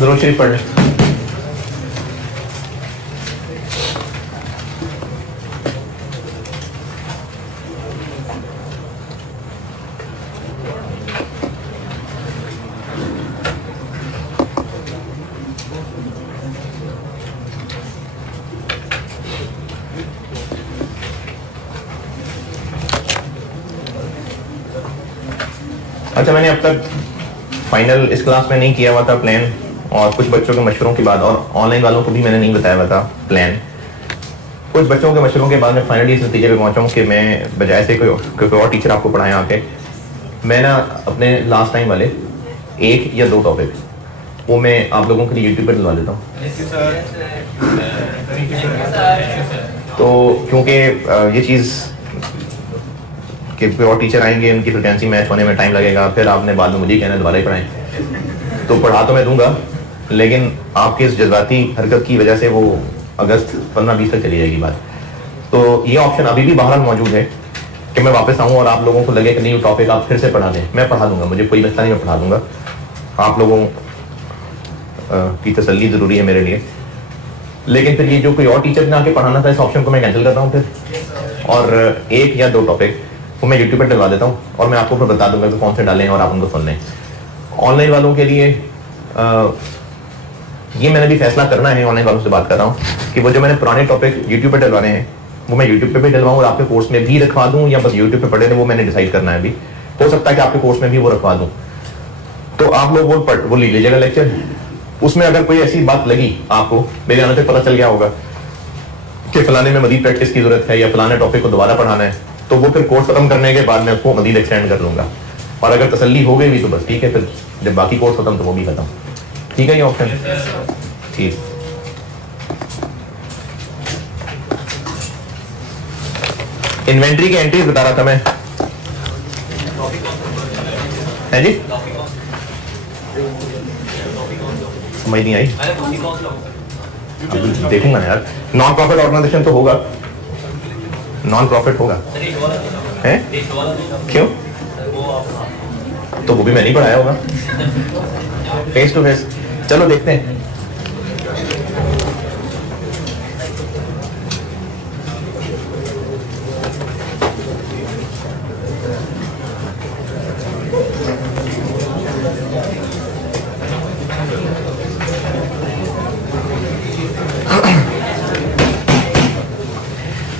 दुरूद शरीफ पढ़ लें। अच्छा, मैंने अब तक फाइनल इस क्लास में नहीं किया हुआ था प्लान, और कुछ बच्चों के मशवरों के बाद, और ऑनलाइन वालों को भी मैंने नहीं बताया हुआ था प्लान। कुछ बच्चों के मशवरों के बाद मैं फाइनली इस नतीजे पे पहुंचा हूँ कि मैं बजाय से कोई और टीचर आपको पढ़ाएं आके, मैं ना अपने लास्ट टाइम वाले 1 या 2 टॉपिक वो मैं आप लोगों के लिए यूट्यूब पर डलवा देता हूँ। तो क्योंकि ये चीज़ कि कोई और टीचर आएंगे, उनकी फ्रिक्वेंसी मैच होने में टाइम लगेगा, फिर आपने बाद में मुझे कहना दोबारा ही पढ़ाएं। तो पढ़ा तो मैं दूंगा, लेकिन आपके इस जज्बाती हरकत की वजह से वो अगस्त 15-20 तक चली जाएगी बात। तो ये ऑप्शन अभी भी बाहर मौजूद है कि मैं वापस आऊँ और आप लोगों को लगे कि नहीं टॉपिक आप फिर से पढ़ा दें, मैं पढ़ा दूंगा, मुझे कोई मसला नहीं, मैं पढ़ा दूंगा। आप लोगों की तसल्ली ज़रूरी है मेरे लिए। लेकिन फिर ये जो कोई और टीचर ने आके पढ़ाना था, इस ऑप्शन को मैं कैंसिल करता हूँ फिर, और 1 या 2 टॉपिक वो मैं यूट्यूब पर डलवा देता हूँ, और मैं आपको फिर बता दूंगा कि कौन से डालें और आप उनको सुन लें। ऑनलाइन वालों के लिए ये मैंने भी फैसला करना है, ऑनलाइन वालों से बात कर रहा हूँ कि वो जो मैंने पुराने टॉपिक यूट्यूब पर डलवाने हैं वो मैं यूट्यूब पे भी डलवाऊँ और आपके कोर्स में भी रखवा दूँ, या बस यूट्यूब पे पढ़े थे, वो मैंने डिसाइड करना है। अभी हो सकता है कि आपके कोर्स में भी वो रखवा दूँ। तो आप लोग वो ले लीजिएगा लेक्चर। उसमें अगर कोई ऐसी बात लगी आपको, मेरे आने तक पता चल गया होगा कि फलाने में मजीद प्रैक्टिस की जरूरत है या फलाने टॉपिक को दोबारा पढ़ाना है, तो वो फिर कोर्स खत्म करने के बाद मैं उसको मजीद एक्सटेंड कर लूंगा। और अगर तसल्ली हो गई भी तो बस ठीक है, फिर जब बाकी कोर्स खत्म तो वो भी खत्म। ठीक है ये ऑप्शन? ठीक। इन्वेंट्री की एंट्रीज बता रहा था मैं, है जी? समझ नहीं आई? देखूंगा ना यार। नॉन प्रॉफिट ऑर्गेनाइजेशन तो होगा, नॉन प्रॉफिट होगा है? क्यों? तो वो भी मैं नहीं पढ़ाया होगा फेस टू फेस। चलो देखते हैं।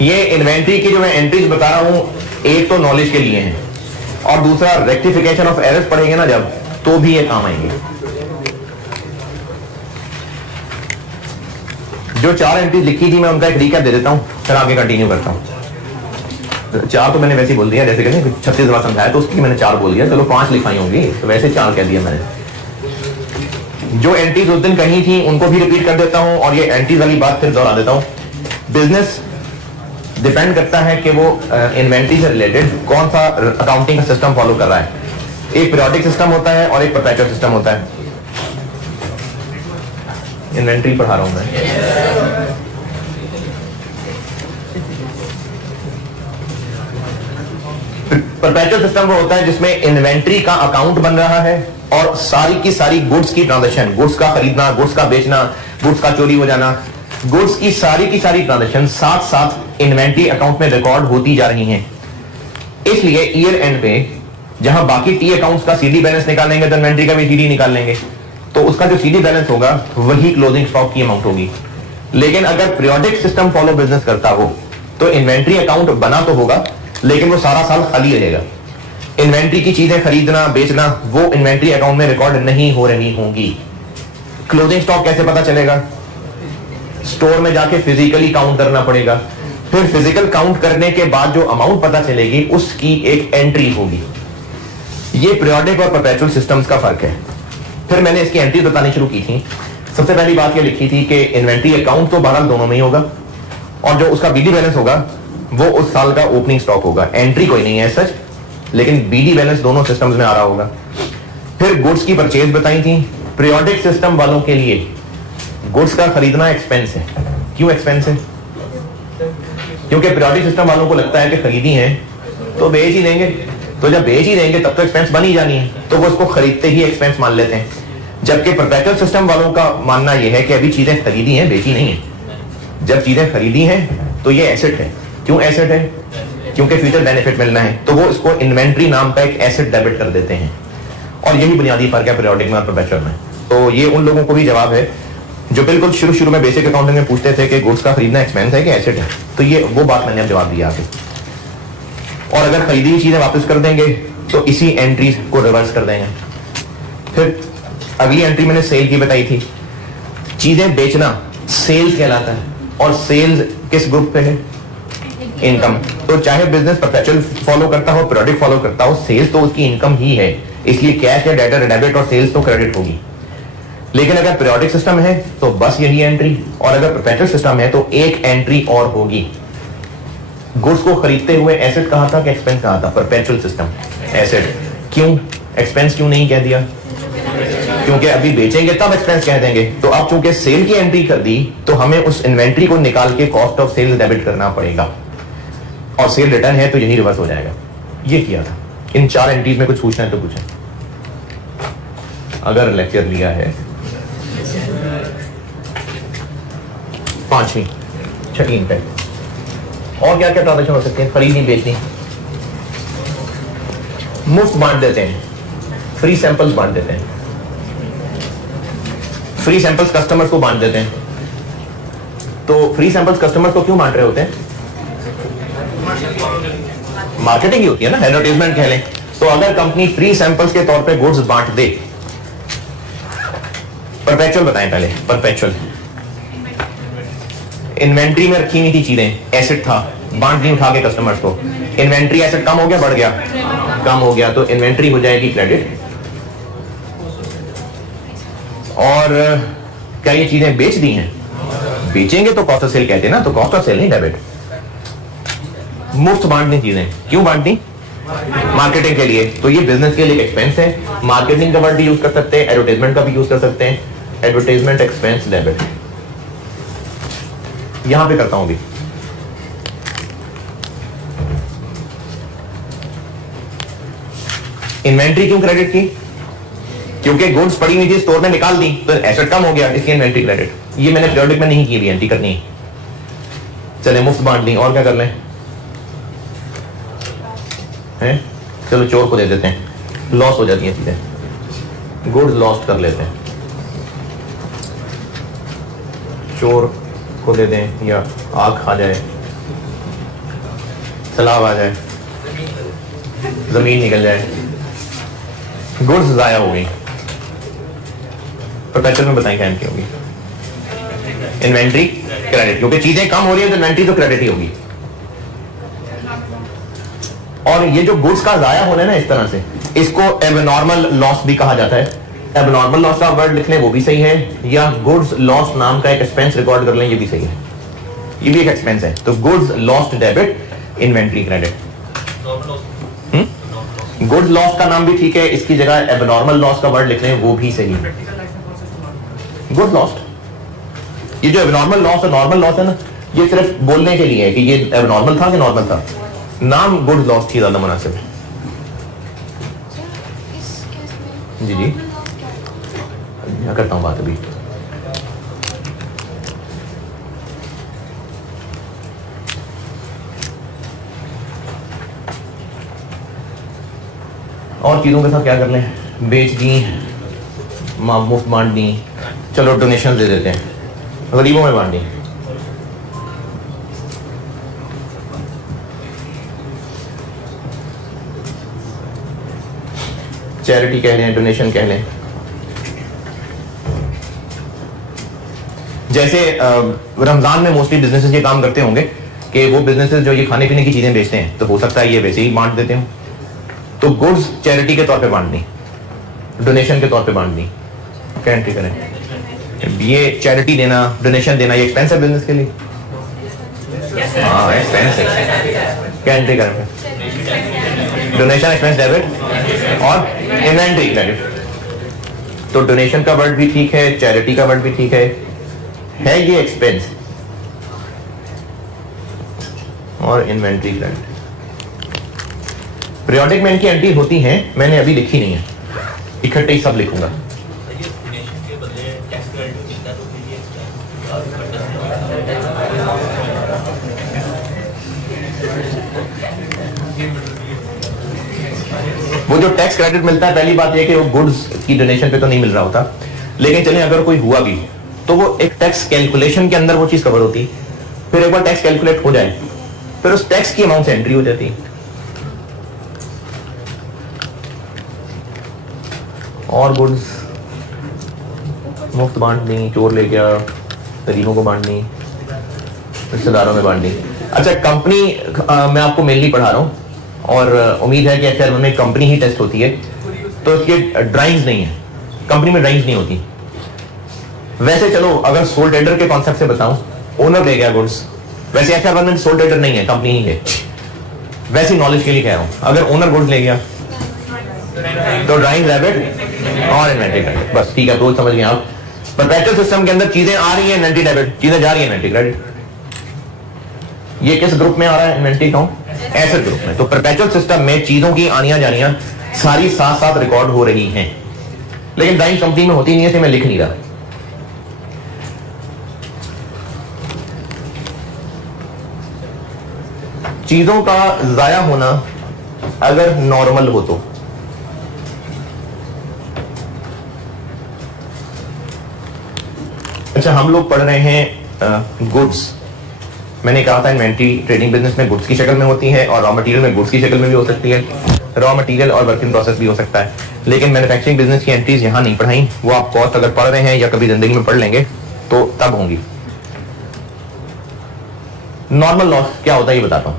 ये इन्वेंट्री की जो मैं एंट्रीज बता रहा हूं, एक तो नॉलेज के लिए है और दूसरा रेक्टिफिकेशन ऑफ एरर्स पढ़ेंगे ना जब, तो भी ये काम आएंगे। जो 4 एंट्रीज लिखी थी मैं उनका एक रिकैप दे देता हूं, फिर आगे कंटिन्यू करता हूं। 4 तो मैंने वैसे ही बोल दिया, जैसे कहते हैं 36 बार समझाया तो उसकी मैंने 4 बोल दिया, चलो 5 लिखाई होंगी, तो वैसे 4 कह दिया मैंने। जो एंट्रीज उस दिन कही थी उनको भी रिपीट कर देता हूं, और ये एंट्रीज वाली बात फिर दोहरा देता हूं। बिजनेस डिपेंड करता है कि वो इन्वेंट्री से रिलेटेड कौन सा अकाउंटिंग का सिस्टम फॉलो कर रहा है। एक पीरियोडिक सिस्टम होता है और एक परपेचुअल सिस्टम होता है। इन्वेंट्री पढ़ा रहा हूं मैं। परपेचुअल सिस्टम वो होता है जिसमें इन्वेंट्री का अकाउंट बन रहा है और सारी की सारी गुड्स की ट्रांजैक्शन, गुड्स का खरीदना, गुड्स का बेचना, गुड्स का चोरी हो जाना, गुड्स की सारी ट्रांजैक्शन साथ साथ इन्वेंट्री अकाउंट में रिकॉर्ड होती जा रही हैं। इसलिए ईयर एंड पे जहां बाकी टी अकाउंट्स का सीडी बैलेंस निकालेंगे तो इन्वेंट्री का भी सीडी निकाल लेंगे, तो उसका जो सीडी बैलेंस होगा वही क्लोजिंग स्टॉक की अमाउंट होगी। लेकिन अगर पीरियोडिक सिस्टम फॉलो बिजनेस करता हो तो इन्वेंट्री अकाउंट बना तो होगा लेकिन वो सारा साल खाली रहेगा। इन्वेंट्री की चीजें खरीदना बेचना वो इन्वेंट्री अकाउंट में रिकॉर्ड नहीं हो रही होंगी। क्लोजिंग स्टॉक कैसे पता चलेगा? स्टोर में जाके फिजिकली काउंट करना पड़ेगा, फिर फिजिकल काउंट करने के बाद जो अमाउंट पता चलेगी उसकी एक एंट्री होगी। ये पीरियोडिक और परपेचुअल सिस्टम्स का फर्क है। फिर मैंने इसकी एंट्री बतानी शुरू की थी। सबसे पहली बात ये लिखी थी कि इन्वेंट्री अकाउंट तो बहरहाल दोनों में ही होगा और जो उसका बीडी बैलेंस होगा वो उस साल का ओपनिंग स्टॉक होगा। एंट्री कोई नहीं है सच, लेकिन बीडी बैलेंस दोनों सिस्टम्स में आ रहा होगा। फिर गुड्स की परचेज बताई थी। पीरियोडिक सिस्टम वालों के लिए गुड्स का खरीदना एक्सपेंस है। क्यों एक्सपेंस है? क्योंकि पीरियोडिक सिस्टम वालों को लगता है कि खरीदी है तो बेच ही देंगे। तो जब बेच ही देंगे तब तो एक्सपेंस बन ही जानी है, तो वो उसको खरीदते ही एक्सपेंस मान लेते हैं। जबकि परपेचुअल सिस्टम वालों का मानना यह है कि अभी चीजें खरीदी हैं, बेची नहीं है। जब चीजें खरीदी हैं तो ये एसेट है। क्यों एसेट है? क्योंकि फ्यूचर बेनिफिट मिलना है, तो वो इसको इन्वेंट्री नाम का एक एसेट डेबिट कर देते हैं। और यही बुनियादी फर्क है पीरियोडिक में और परपेचुअल में। तो ये उन लोगों को भी जवाब है जो बिल्कुल शुरू में बेसिक अकाउंटिंग में पूछते थे कि गुड्स का खरीदना एक्सपेंस है कि एसेट है। तो ये वो बात मैंने अब जवाब दिया आगे। और अगर खरीदी हुई चीजें वापस कर देंगे तो इसी एंट्री को रिवर्स कर देंगे। फिर अगली एंट्री मैंने सेल की बताई थी। चीजें बेचना सेल्स कहलाता है, और सेल्स किस ग्रुप पे है? इनकम। तो चाहे बिजनेस परपेचुअल फॉलो करता हो, पीरियोडिक फॉलो करता हो, सेल्स तो उसकी इनकम ही है। इसलिए कैश या डेटर डेबिट और सेल्स तो क्रेडिट होगी। लेकिन अगर पीरियोडिक सिस्टम है तो बस यही एंट्री, और अगर परपेचुअल सिस्टम है तो एक एंट्री और होगी। गुड्स को खरीदते हुए एसेट कहा था कि एक्सपेंस कहा था? Perpetual system asset. क्यों एक्सपेंस क्यों नहीं कह दिया? क्योंकि अभी बेचेंगे तब एक्सपेंस कह देंगे। तो अब चूंकि सेल की एंट्री कर दी तो हमें उस इन्वेंट्री को निकाल के कॉस्ट ऑफ सेल्स डेबिट करना पड़ेगा, और सेल रिटर्न है तो यही रिवर्स हो जाएगा। ये किया था। इन 4 एंट्रीज में कुछ पूछना है तो पूछें, अगर लेक्चर लिया है। 5वीं 6वीं पे और क्या क्या ट्रांजेक्शन हो सकते हैं? खरीदनी बेचनी, मुफ्त बांट देते हैं, फ्री सैंपल्स बांट देते हैं। फ्री सैंपल्स कस्टमर्स को बांट देते हैं। तो फ्री सैंपल्स कस्टमर्स को क्यों बांट रहे होते हैं? मार्केटिंग ही होती है ना, एडवर्टाइजमेंट कह लें। तो अगर कंपनी फ्री सैंपल्स के तौर पे गुड्स बांट दे, परपेचुअल बताएं पहले। परपेचुअल इन्वेंट्री में रखी हुई थी चीजें, एसेट था, बांट दी उठा के कस्टमर्स को। इन्वेंट्री एसेट कम हो गया, बढ़ गया? कम हो गया, तो इन्वेंट्री हो जाएगी क्रेडिट। और क्या ये चीजें बेच दी हैं? बेचेंगे तो कॉस्ट ऑफ सेल कहते हैं ना, तो कॉस्ट ऑफ सेल नहीं डेबिट। मुफ्त बांटनी चीजें, क्यों बांटनी? मार्केटिंग के लिए। तो ये बिजनेस के लिए एक्सपेंस है। मार्केटिंग का वर्ड भी यूज कर सकते हैं, एडवर्टाइजमेंट का भी यूज कर सकते हैं। एडवर्टाइजमेंट एक्सपेंस डेबिट यहां पे करता हूं भी। इन्वेंट्री क्यों क्रेडिट की? क्योंकि गुड्स पड़ी हुई थी, स्टोर में निकाल दी तो एसेट कम हो गया, इसलिए इन्वेंट्री क्रेडिट। ये मैंने पीरियोडिक में नहीं की, भी एंट्री करनी है। चले मुफ्त बांट दी, और क्या कर लें? हैं? चलो चोर को दे देते हैं, लॉस हो जाती है चीजें। गुड्स लॉस्ट कर लेते हैं, चोर को दे दें, या आग खा जाए, सैलाब आ जाए, जमीन निकल जाए, गुड्स जाया हो गई। परपेचुअल में बताएं क्या एंट्री होगी? इन्वेंट्री क्रेडिट, क्योंकि चीजें कम हो रही है तो इन्वेंट्री तो क्रेडिट ही होगी। और ये जो गुड्स का जाया होना है ना, इस तरह से, इसको एबनॉर्मल लॉस भी कहा जाता है। एबनॉर्मल लॉस का वर्ड लिख लें, वो भी सही है, या गुड्स लॉस नाम का एक एक्सपेंस रिकॉर्ड कर लें, ये भी सही है। ये भी एक एक्सपेंस है। तो goods lost debit, inventory credit. Goods loss का नाम भी ठीक है, इसकी जगह एबनॉर्मल लॉस का वर्ड लिख लें, वो भी सही है। गुड लॉस्ट, ये जो एबनॉर्मल लॉस और नॉर्मल लॉस है ना, ये सिर्फ बोलने के लिए है कि ये एबनॉर्मल था कि नॉर्मल था। नाम गुड लॉस ही ज्यादा मुनासिब है। जी जी, मैं करता हूँ बात अभी। और चीजों के साथ क्या कर लें? बेच दी, मुफ्त बांट दी, चलो डोनेशन दे देते हैं, गरीबों में बांट दी। चैरिटी कह लें, डोनेशन कह लें। जैसे रमजान में मोस्टली बिजनेसेस ये काम करते होंगे कि वो बिजनेसेस जो ये खाने पीने की चीजें बेचते हैं, तो हो सकता है ये वैसे ही बांट देते हो। तो गुड्स चैरिटी के तौर पे बांट दी, डोनेशन के तौर पे बांट दी। क्या एंट्री करें? ये चैरिटी देना, डोनेशन देना, ये एक्सपेंस है बिजनेस के लिए। हाँ एक्सपेंस है। क्या एंट्री करेंगे? डोनेशन एक्सपेंस डेबिट और इन्वेंट्री क्रेडिट। तो डोनेशन का वर्ड भी ठीक है, चैरिटी का वर्ड भी ठीक है ये एक्सपेंस और इन्वेंट्री क्रेडिट। पीरियोडिक में इनकी एंट्री होती हैं, मैंने अभी लिखी नहीं है, इकट्ठे ही सब लिखूंगा। वो जो टैक्स क्रेडिट मिलता है, पहली बात यह कि वो गुड्स की डोनेशन पे तो नहीं मिल रहा होता, लेकिन चलें अगर कोई हुआ भी तो वो एक टैक्स कैलकुलेशन के अंदर वो चीज कवर होती, फिर एक बार टैक्स कैलकुलेट हो जाए फिर उस टैक्स की अमाउंट से एंट्री हो जाती। और गुड्स मुफ्त बांटनी, चोर ले गया, गरीबों को बांटनी, रिश्तेदारों में बांटनी। अच्छा, कंपनी मैं आपको मेनली पढ़ा रहा हूँ और उम्मीद है कि अक्सर में कंपनी ही टेस्ट होती है, तो इसके ड्राइंग्स नहीं है, कंपनी में ड्राइंग्स नहीं होती। वैसे चलो अगर सोल ट्रेडर के कॉन्सेप्ट से बताऊं, ओनर ले गया गुड्स, वैसे एक्चुअल में सोल ट्रेडर नहीं है, कंपनी ही है, वैसी नॉलेज के लिए कह रहा हूं। अगर ओनर गुड्स ले गया तो ड्राइंग रैबिट और इन्वेंटरी क्रेडिट, बस ठीक है, रोज समझ गए आप। परपेचुअल सिस्टम के अंदर चीजें आ रही है इन्वेंटरी डेबिट, चीजें जा रही है इन्वेंटरी क्रेडिट। ये किस ग्रुप में आ रहा है इन्वेंटरी अकाउंट? एसेट ग्रुप में। तो परपेचुअल सिस्टम में चीजों की आनियां जानियां सारी साथ साथ रिकॉर्ड हो रही हैं, लेकिन ड्राइंग कंपनी में होती नहीं है, मैं लिख नहीं रहा। चीजों का जाया होना अगर नॉर्मल हो तो अच्छा, हम लोग पढ़ रहे हैं गुड्स। मैंने कहा था इन्वेंट्री ट्रेडिंग बिजनेस में गुड्स की शक्ल में होती है और रॉ मटेरियल में गुड्स की शक्ल में भी हो सकती है, रॉ मटेरियल और वर्क इन प्रोसेस भी हो सकता है। लेकिन मैन्युफैक्चरिंग बिजनेस की एंट्रीज यहां नहीं पढ़ाई, वो आप कॉस्ट अगर पढ़ रहे हैं या कभी जिंदगी में पढ़ लेंगे तो तब होंगी। नॉर्मल लॉस क्या होता है ये बताता हूं।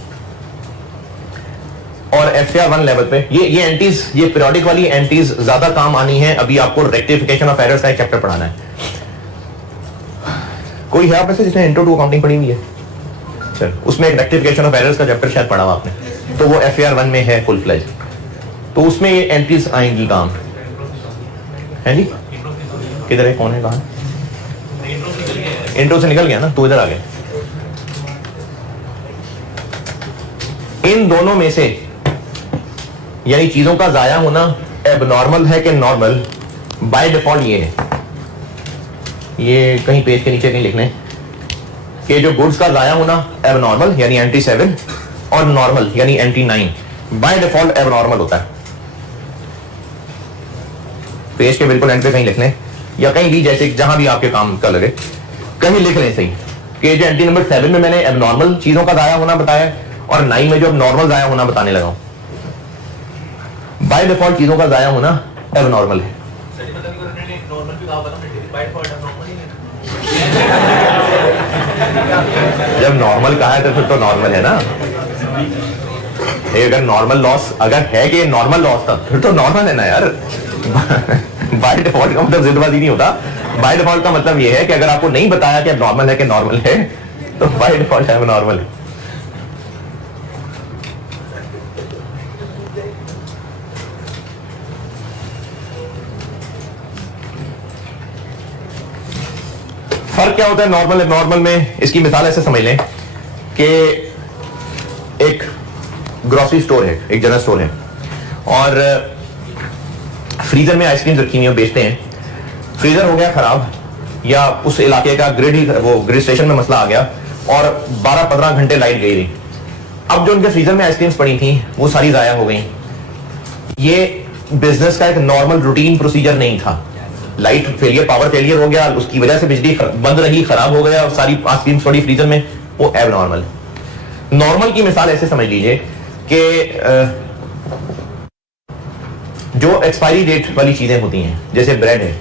और FCR 1 लेवल पे ये एंट्रीज, ये पीरियोडिक वाली एंट्रीज ज्यादा काम आनी है। अभी आपको रेक्टिफिकेशन ऑफ एरर्स का एक चैप्टर पढ़ाना है। कोई है आप में से जिसने इंट्रो टू अकाउंटिंग पढ़ी हुई है? चल, उसमें एक रेक्टिफिकेशन ऑफ एरर्स का चैप्टर शायद पढ़ा हुआ आपने, तो वो FCR 1 में है फुल फ्लेज, तो उसमें ये एंट्रीज आएंगी काम है जी। किधर है, कौन है, कहां? इंट्रो से निकल गया ना, तो इधर आ गए। इन दोनों में से यानी चीजों का जाया होना एबनॉर्मल है कि नॉर्मल, बाय डिफॉल्ट ये है, ये कहीं पेज के नीचे कहीं लिखने कि जो गुड्स का जाया होना एबनॉर्मल यानी एंट्री 7 और नॉर्मल यानी एंट्री 9 बाय डिफॉल्ट एबनॉर्मल होता है। पेज के बिल्कुल एंड पे कहीं लिखने या कहीं भी, जैसे जहां भी आपके काम का लगे कहीं लिख लें सही कि जो एंट्री नंबर 7 में मैंने एबनॉर्मल चीजों का जाया होना बताया और 9 में जो नॉर्मल जाया होना बताने लगा हूं। बाय डिफॉल्ट चीजों का जाया होना एबनॉर्मल है। जब नॉर्मल कहा है तो फिर तो नॉर्मल है ना। अगर नॉर्मल लॉस अगर है कि नॉर्मल लॉस था फिर तो नॉर्मल है ना यार। बाय डिफॉल्ट का मतलब जिद्दबाजी नहीं होता। बाय डिफॉल्ट का मतलब यह है कि अगर आपको नहीं बताया कि नॉर्मल है कि नॉर्मल है तो बाय डिफॉल्ट है नॉर्मल है। फर्क क्या होता है नॉर्मल नॉर्मल में? इसकी मिसाल ऐसे समझ लें कि एक ग्रोसरी स्टोर है, एक जनरल स्टोर है और फ्रीजर में आइसक्रीम रखी हुई है, बेचते हैं। फ्रीजर हो गया खराब या उस इलाके का ग्रिड स्टेशन में मसला आ गया और 12-15 घंटे लाइट गई रही। अब जो उनके फ्रीजर में आइसक्रीम्स पड़ी थी वो सारी जाया हो गई। ये बिजनेस का एक नॉर्मल रूटीन प्रोसीजर नहीं था। लाइट फेलियर, पावर फेलियर हो गया, उसकी वजह से बिजली बंद रही, खराब हो गया और सारी आइसक्रीम्स पड़ी फ्रीजर में, वो एबनॉर्मल। नॉर्मल की मिसाल ऐसे समझ लीजिए कि जो एक्सपायरी डेट वाली चीजें होती हैं, जैसे ब्रेड है।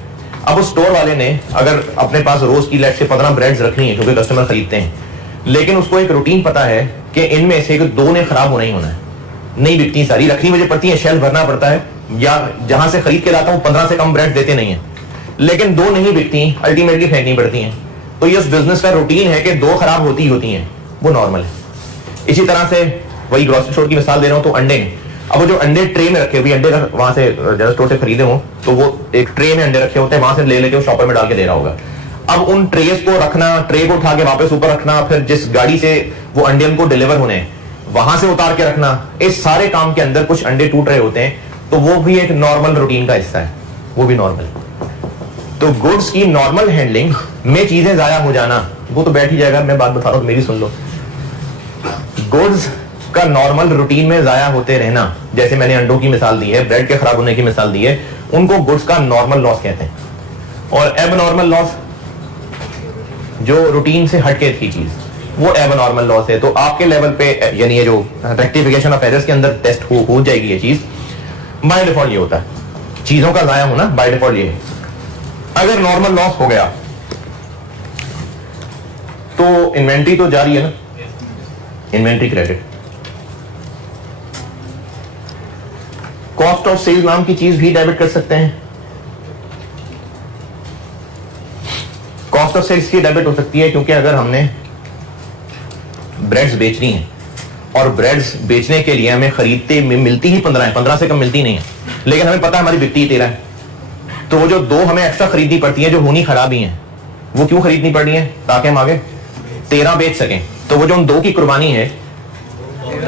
अब उस स्टोर वाले ने अगर अपने पास रोज की लेट से 15 ब्रेड्स रखनी है क्योंकि कस्टमर खरीदते हैं, लेकिन उसको एक रूटीन पता है कि इनमें से 2 ने खराब होना ही होना है, नहीं बिकती, सारी रखनी मुझे पड़ती है, शेल्फ भरना पड़ता है, या जहां से खरीद के लाता हूं 15 से कम ब्रेड देते नहीं है, लेकिन 2 नहीं बिकती, अल्टीमेटली फेंकनी पड़ती हैं। तो ये उस बिजनेस का रूटीन है कि 2 खराब होती ही होती हैं, वो नॉर्मल है। इसी तरह से वही ग्रोसरी स्टोर की मिसाल दे रहा हूं तो अंडे, अब वो जो अंडे ट्रे में रखे हुए, अंडे वहां से जनरल स्टोर से खरीदे हो तो वो एक ट्रे में अंडे रखे होते हैं, वहां से ले लेके वो शॉपर में डाल के दे रहा होगा। अब उन ट्रेस को रखना, ट्रे को उठा के वापस ऊपर रखना, फिर जिस गाड़ी से वो अंडे उनको डिलीवर होने वहां से उतार के रखना, इस सारे काम के अंदर कुछ अंडे टूट रहे होते हैं, तो वो भी एक नॉर्मल रूटीन का हिस्सा है, वो भी नॉर्मल। तो गुड्स की नॉर्मल हैंडलिंग में चीजें जाया हो जाना, वो तो बैठ ही जाएगा, मैं बात बता रहा हूं मेरी सुन लो। गुड्स का नॉर्मल रूटीन में जाया होते रहना, जैसे मैंने अंडों की मिसाल दी है, ब्रेड के खराब होने की मिसाल दी है, उनको गुड्स का नॉर्मल लॉस कहते हैं। और एबनॉर्मल लॉस जो रूटीन से हटके थी चीज, वो एबनॉर्मल लॉस है। तो आपके लेवल पे यानी ये जो रेक्टिफिकेशन ऑफ एरर्स के अंदर टेस्ट हो जाएगी ये चीज, बाय डिफॉल्ट ये होता है, चीजों का जाया होना बाय डिफॉल्ट ये है। अगर नॉर्मल लॉस हो गया तो इन्वेंट्री तो जारी है ना, inventory credit. Cost of sales नाम की चीज भी डेबिट कर सकते हैं। कॉस्ट ऑफ सेल्स की डेबिट हो सकती है क्योंकि अगर हमने ब्रेड्स बेचनी है और ब्रेड्स बेचने के लिए हमें खरीदते में मिलती ही 15 है, 15 से कम मिलती नहीं है, लेकिन हमें पता है हमारी बिकती ही 13 है, तो वो जो 2 हमें एक्स्ट्रा खरीदनी पड़ती है जो होनी खराब ही है, वो क्यों खरीदनी पड़ रही है? ताकि हम आगे 13 बेच सकें। तो वो जो उन 2 की कुर्बानी है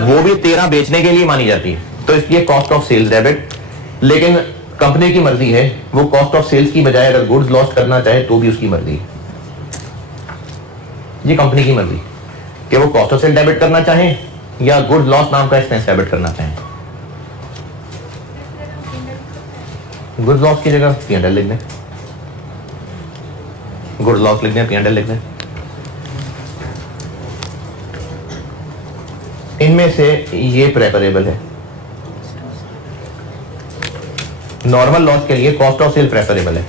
वो भी 13 बेचने के लिए मानी जाती है, तो इसलिए कॉस्ट ऑफ सेल्स डेबिट। लेकिन कंपनी की मर्जी है, वो कॉस्ट ऑफ सेल्स की बजाय अगर गुड्स लॉस्ट करना चाहे तो भी उसकी मर्जी है, ये कंपनी की मर्जी कि वो कॉस्ट ऑफ सेल डेबिट करना चाहें या गुड लॉस नाम का एक्सपेंस डेबिट करना चाहें। गुड लॉस की जगह P&L लिख दें, गुड लॉस लिख दें, P&L लिख दें। इनमें से ये प्रेफरेबल है। नॉर्मल लॉस के लिए कॉस्ट ऑफ सेल प्रेफरेबल है।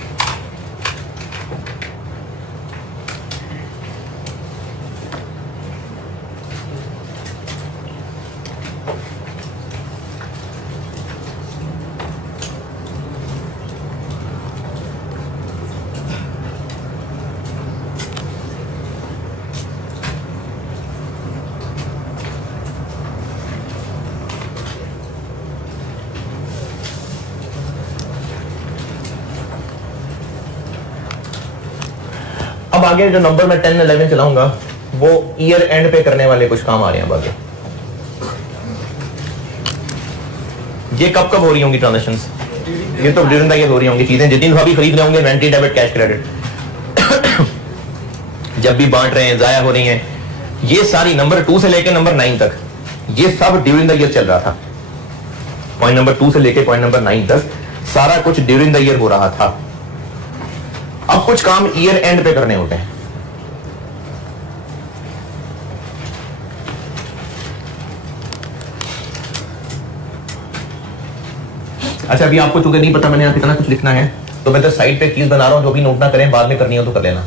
अब आगे जो नंबर मैं 10 11 चलाऊंगा वो ईयर एंड पे करने वाले कुछ काम आ रहे हैं। बाकी ये कब कब हो रही होंगी ट्रांजैक्शंस? ये तो ड्यूरिंग द ईयर हो रही होंगी चीजें, जितनी भी खरीद रहे होंगे, इन्वेंट्री डेबिट, कैश क्रेडिट, जब भी बांट रहे हैं, जाया हो रही हैं, ये सारी नंबर 2 से लेकर नंबर 9 तक, ये सब ड्यूरिंग द ईयर चल रहा था। पॉइंट नंबर 2 से लेकर पॉइंट नंबर 9 तक सारा कुछ ड्यूरिंग द ईयर हो रहा था। अब कुछ काम ईयर एंड पे करने होते हैं। अच्छा, अभी आपको चूंकि नहीं पता मैंने यहां कितना कुछ लिखना है, तो मैं तो साइड पे कीज बना रहा हूं, जो भी नोट ना करें, बाद में करनी हो तो कर लेना।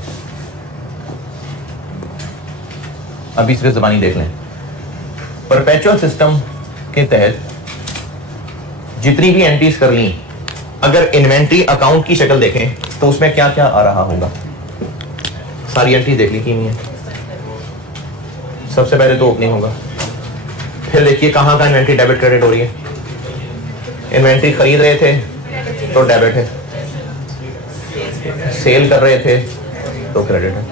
अभी सिर्फ ज़बानी देख लें। परपेचुअल सिस्टम के तहत जितनी भी एंट्रीज कर ली, अगर इन्वेंट्री अकाउंट की शक्ल देखें तो उसमें क्या क्या आ रहा होगा। सारी एंट्रीज देख ली की नहीं है। सबसे पहले तो ओपनिंग होगा, फिर देखिए कहां का इन्वेंट्री डेबिट क्रेडिट हो रही है। इन्वेंट्री खरीद रहे थे तो डेबिट है, सेल कर रहे थे तो क्रेडिट है,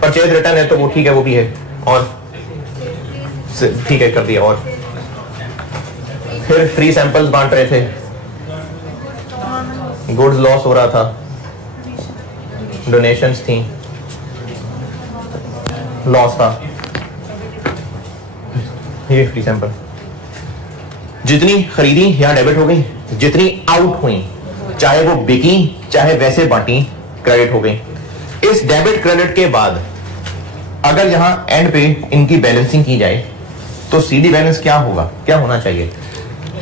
परचेज रिटर्न है तो वो ठीक है, वो भी है, और ठीक है कर दिया। और फिर फ्री सैंपल्स बांट रहे थे, गुड्स लॉस हो रहा था, डोनेशंस थी, लॉस था, ये फ्री सैंपल। जितनी खरीदी यहां डेबिट हो गई, जितनी आउट हुई, चाहे वो बिकी चाहे वैसे बांटी, क्रेडिट हो गई। इस डेबिट क्रेडिट के बाद अगर यहां एंड पे इनकी बैलेंसिंग की जाए तो सीडी बैलेंस क्या होगा, क्या होना चाहिए?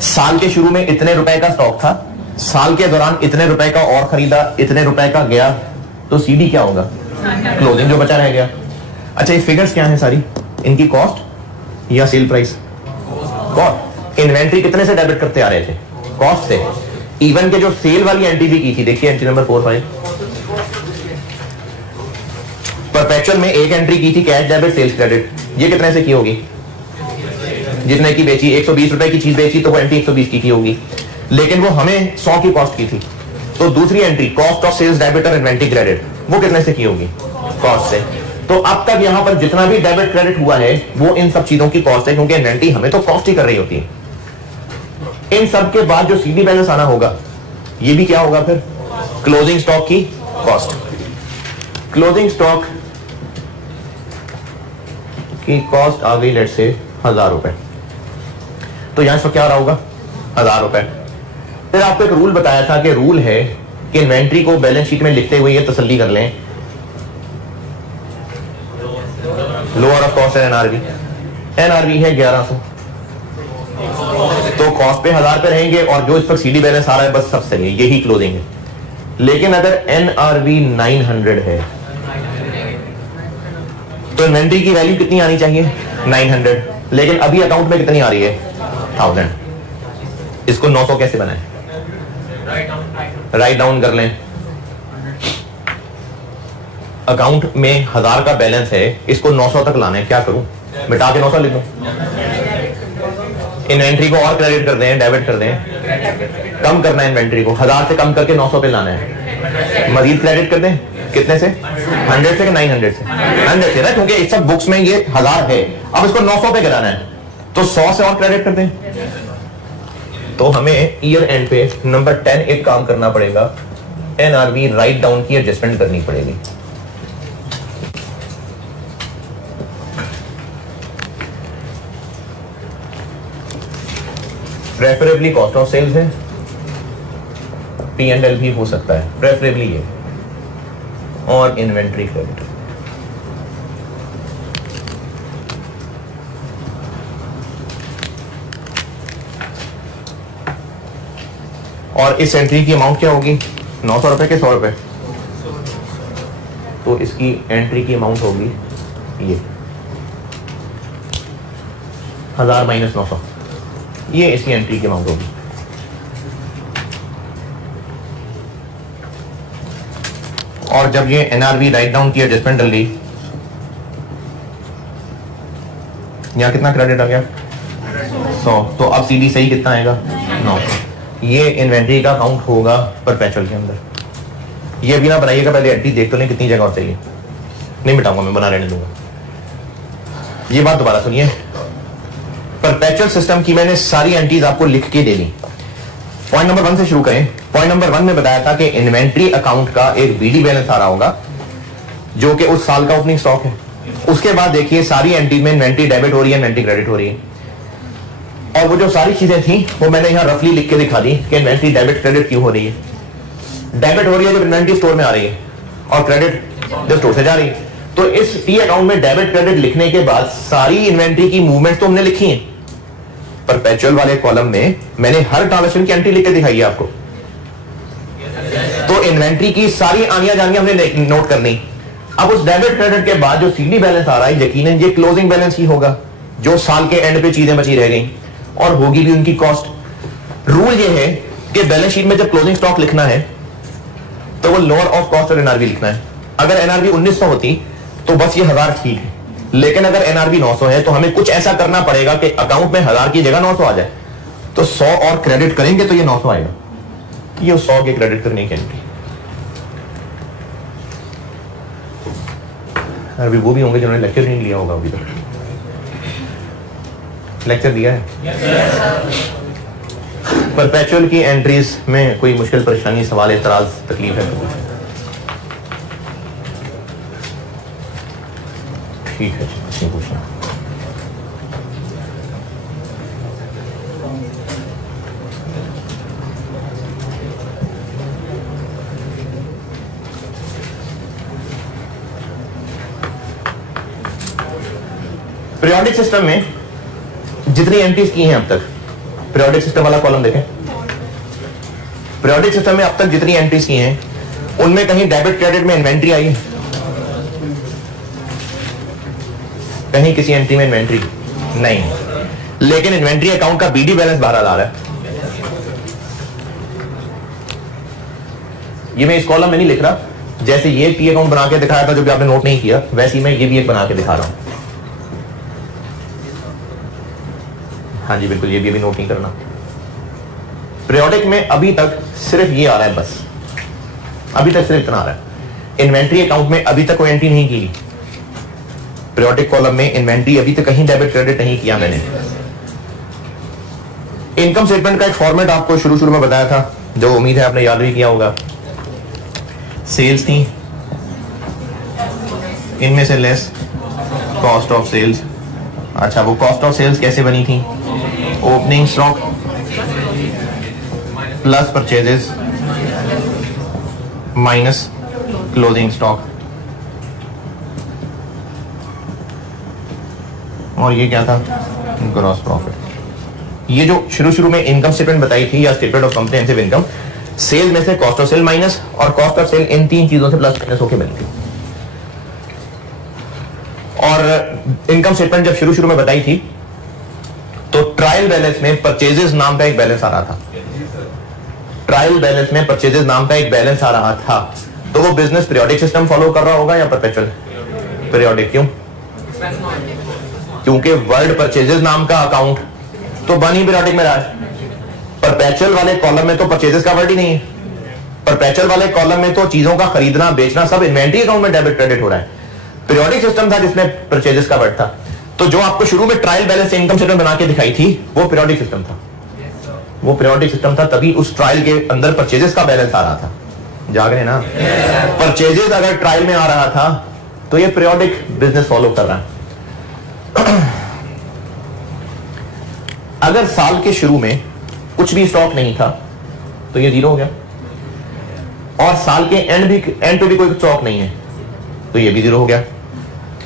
साल के शुरू में इतने रुपए का स्टॉक था, साल के दौरान इतने रुपए का और खरीदा, इतने रुपए का गया, तो सीडी क्या होगा? क्लोजिंग जो बचा रह गया। अच्छा, ये फिगर्स क्या है सारी? इनकी कॉस्ट या सेल प्राइस? कॉस्ट। इन्वेंट्री कितने से डेबिट करते आ रहे थे? कॉस्ट से। इवन के जो सेल वाली एंट्री भी की थी, देखिए एंट्री नंबर 4 5, परपेचुअल में एक एंट्री की थी कैश डेबिट सेल्स क्रेडिट, ये कितने से की होगी? जितने की बेची, 120 रुपए की चीज बेची तो वो एंट्री 120 की होगी, लेकिन वो हमें 100 की कॉस्ट की थी, तो दूसरी entry cost of sales debit और इन्वेंट्री क्रेडिट वो कितने से की होगी? कॉस्ट से। तो अब तक यहां पर जितना भी डेबिट क्रेडिट हुआ है वो इन सब चीजों की कॉस्ट है, क्योंकि इन्वेंट्री हमें तो कॉस्ट ही कर रही होती है। इन सब के बाद जो सीडी बैलेंस आना होगा ये भी क्या होगा, फिर क्लोजिंग स्टॉक की कॉस्ट। क्लोजिंग स्टॉक की कॉस्ट आ गई लेट से 1000 रुपए, तो यहां पर क्या रहा होगा 1000 रुपए। फिर आपको एक रूल बताया था कि रूल है कि इन्वेंट्री को बैलेंस शीट में लिखते हुए ये तसल्ली कर लें लोअर ऑफ कॉस्ट है एनआरवी, एनआरवी है 1100, तो कॉस्ट पे 1000 पे रहेंगे और जो इस पर सीडी बैलेंस आ रहा है बस सब सही है, यही क्लोजिंग है। लेकिन अगर एनआरवी 900 है तो इन्वेंट्री की वैल्यू कितनी आनी चाहिए 900, लेकिन अभी अकाउंट में कितनी आ रही है 1000। इसको 900 कैसे बनाएं, राइट डाउन कर लें। अकाउंट में 1000 का बैलेंस है, इसको 900 तक लाना है, क्या करूं, मिटा के 900 लिख दूं, इन्वेंट्री को और क्रेडिट कर दें, डेबिट कर दें, कम करना है इन्वेंट्री को, 1000 से कम करके 900 पे लाना है, मजीद क्रेडिट कर दें, कितने से 100 से कि 900 से 100 से ना, क्योंकि इस सब बुक्स में ये 1000 है, अब इसको 900 पे गिराना है तो 100 से और क्रेडिट कर दें। तो हमें ईयर एंड पे नंबर 10 एक काम करना पड़ेगा, एनआरवी राइट डाउन की एडजस्टमेंट करनी पड़ेगी। प्रेफरेबली कॉस्ट ऑफ सेल्स है, P&L भी हो सकता है, प्रेफरेबली ये, और इन्वेंट्री क्रेडिट। और इस एंट्री की अमाउंट क्या होगी 900 रुपए के 100 रुपए, तो इसकी एंट्री की अमाउंट होगी ये 1000 माइनस 900, ये इसकी एंट्री की अमाउंट होगी। और जब ये एनआरवी राइट डाउन की एडजस्टमेंट डल गई, यहां कितना क्रेडिट आ गया 100, तो अब सीडी सही कितना आएगा 900। ये इन्वेंट्री का अकाउंट होगा परपेचुअल के अंदर। ये अभी ना बनाइएगा, पहले एंट्री देख तो लें कितनी जगह और चाहिए, नहीं मिटाऊंगा मैं, बना रहने दूंगा। ये बात दोबारा सुनिए, परपेचुअल सिस्टम की मैंने सारी एंट्रीज आपको लिख के दे दी। पॉइंट नंबर 1 से शुरू करें। पॉइंट नंबर 1 में बताया था कि इन्वेंट्री अकाउंट का एक बीडी बैलेंस आ रहा होगा जो कि उस साल का ओपनिंग स्टॉक है। उसके बाद देखिए सारी एंट्रीज में इन्वेंट्री डेबिट हो रही है, इन्वेंट्री क्रेडिट हो रही है, और वो जो सारी चीजें थी वो मैंने यहां रफली लिख के दिखा दी कि इन्वेंट्री डेबिट क्रेडिट क्यों हो रही है। डेबिट हो रही है जब इन्वेंट्री स्टोर में आ रही है, और क्रेडिट जब स्टोर से जा रही है। तो इस टी अकाउंट में डेबिट क्रेडिट लिखने के बाद सारी इन्वेंट्री की मूवमेंट तो हमने लिखी है। परपेचुअल वाले कॉलम में मैंने हर ट्रांजैक्शन की एंट्री लिख के दिखाई है आपको। तो इन्वेंट्री की सारी आनियां जानियां हमने नोट करनी। अब उस डेबिट क्रेडिट के बाद जो सीडी बैलेंस आ रहा है, यकीनन ये क्लोजिंग बैलेंस ही होगा, जो साल के एंड पे चीजें बची रह गई और होगी भी उनकी कॉस्ट। रूल ये है कि बैलेंस शीट में जब क्लोजिंग स्टॉक लिखना है तो वो लोअर ऑफ कॉस्ट और एनआरवी लिखना है। अगर एनआरवी 1900 होती तो बस ये 1000 ठीक है, लेकिन अगर एनआरवी 900 है तो हमें कुछ ऐसा करना पड़ेगा कि अकाउंट में 1000 की जगह 900 आ जाए। तो 100 और क्रेडिट करेंगे तो ये 900 आएगा। ये 100 के क्रेडिट करने की एंट्री। अभी वो भी होंगे जिन्होंने लेक्चर नहीं लिया होगा, अभी तक लेक्चर दिया है। परपेचुअल की एंट्रीज में कोई मुश्किल परेशानी, सवाल, एतराज, तकलीफ है? ठीक है, नहीं पूछना। पीरियोडिक सिस्टम में जितनी एंट्रीज की हैं अब तक, पीरियोडिक सिस्टम वाला कॉलम देखें। पीरियोडिक सिस्टम में अब तक जितनी एंट्रीज की हैं उनमें कहीं डेबिट क्रेडिट में इन्वेंट्री आई है? कहीं किसी एंट्री में इन्वेंट्री नहीं, लेकिन इन्वेंट्री अकाउंट का बीडी बैलेंस बाहर आ रहा है। ये मैं इस कॉलम में नहीं लिख रहा, जैसे ये टी अकाउंट बना के दिखाया था जो भी आपने नोट नहीं किया, वैसे ही मैं ये भी एक बना के दिखा रहा हूं। हाँ जी बिल्कुल, ये भी अभी नोट नहीं करना। पीरियोडिक में अभी तक सिर्फ ये आ रहा है, बस अभी तक सिर्फ इतना आ रहा है। इन्वेंट्री अकाउंट में अभी तक कोई एंट्री नहीं की, पीरियोडिक कॉलम में इन्वेंट्री अभी तक कहीं डेबिट क्रेडिट नहीं किया मैंने। इनकम स्टेटमेंट का एक फॉर्मेट आपको शुरू में बताया था, जो उम्मीद है आपने याद भी किया होगा। सेल्स थी, इनमें से लेस कॉस्ट ऑफ सेल्स। अच्छा, वो कॉस्ट ऑफ सेल्स कैसे बनी थी? Opening stock plus purchases minus closing stock. और ये क्या था? Gross profit. ये जो शुरू में इनकम स्टेटमेंट बताई थी या statement of comprehensive income, sale में से कॉस्ट ऑफ सेल माइनस और कॉस्ट ऑफ सेल, इन तीन चीजों से प्लस माइनस होकर बनी थी। और इनकम स्टेटमेंट जब शुरू में बताई थी तो ट्रायल बैलेंस में परचेजेस नाम का एक बैलेंस आ रहा था। ट्रायल बैलेंस में परचेजेस नाम का एक बैलेंस आ रहा था। तो वो बिजनेस पीरियोडिक सिस्टम फॉलो कर रहा होगा या परपेचुअल? पीरियोडिक। क्यों? क्योंकि वर्ल्ड परचेजेस नाम का अकाउंट तो बन ही पीरियोडिक में रहा है। परपेचुअल वाले कॉलम में तो परचेजेस का वर्ड ही नहीं है। परपेचुअल वाले कॉलम में तो चीजों का खरीदना बेचना सब इन्वेंट्री अकाउंट में डेबिट क्रेडिट हो रहा है। पीरियोडिक सिस्टम था जिसमें परचेजेस का वर्ड था। तो जो आपको शुरू में ट्रायल बैलेंस इनकम स्टेटमेंट बना के दिखाई थी वो पीरियोडिक सिस्टम था। वो पीरियोडिक सिस्टम था, तभी उस ट्रायल के अंदर परचेजेस का बैलेंस आ रहा था। जाग रहे ना? परचेजेस अगर ट्रायल में आ रहा था तो ये पीरियोडिक बिजनेस फॉलो कर रहा है। अगर साल के शुरू में कुछ भी स्टॉक नहीं था तो ये जीरो हो गया, और साल के एंड पे भी कोई स्टॉक नहीं है तो ये भी जीरो हो गया।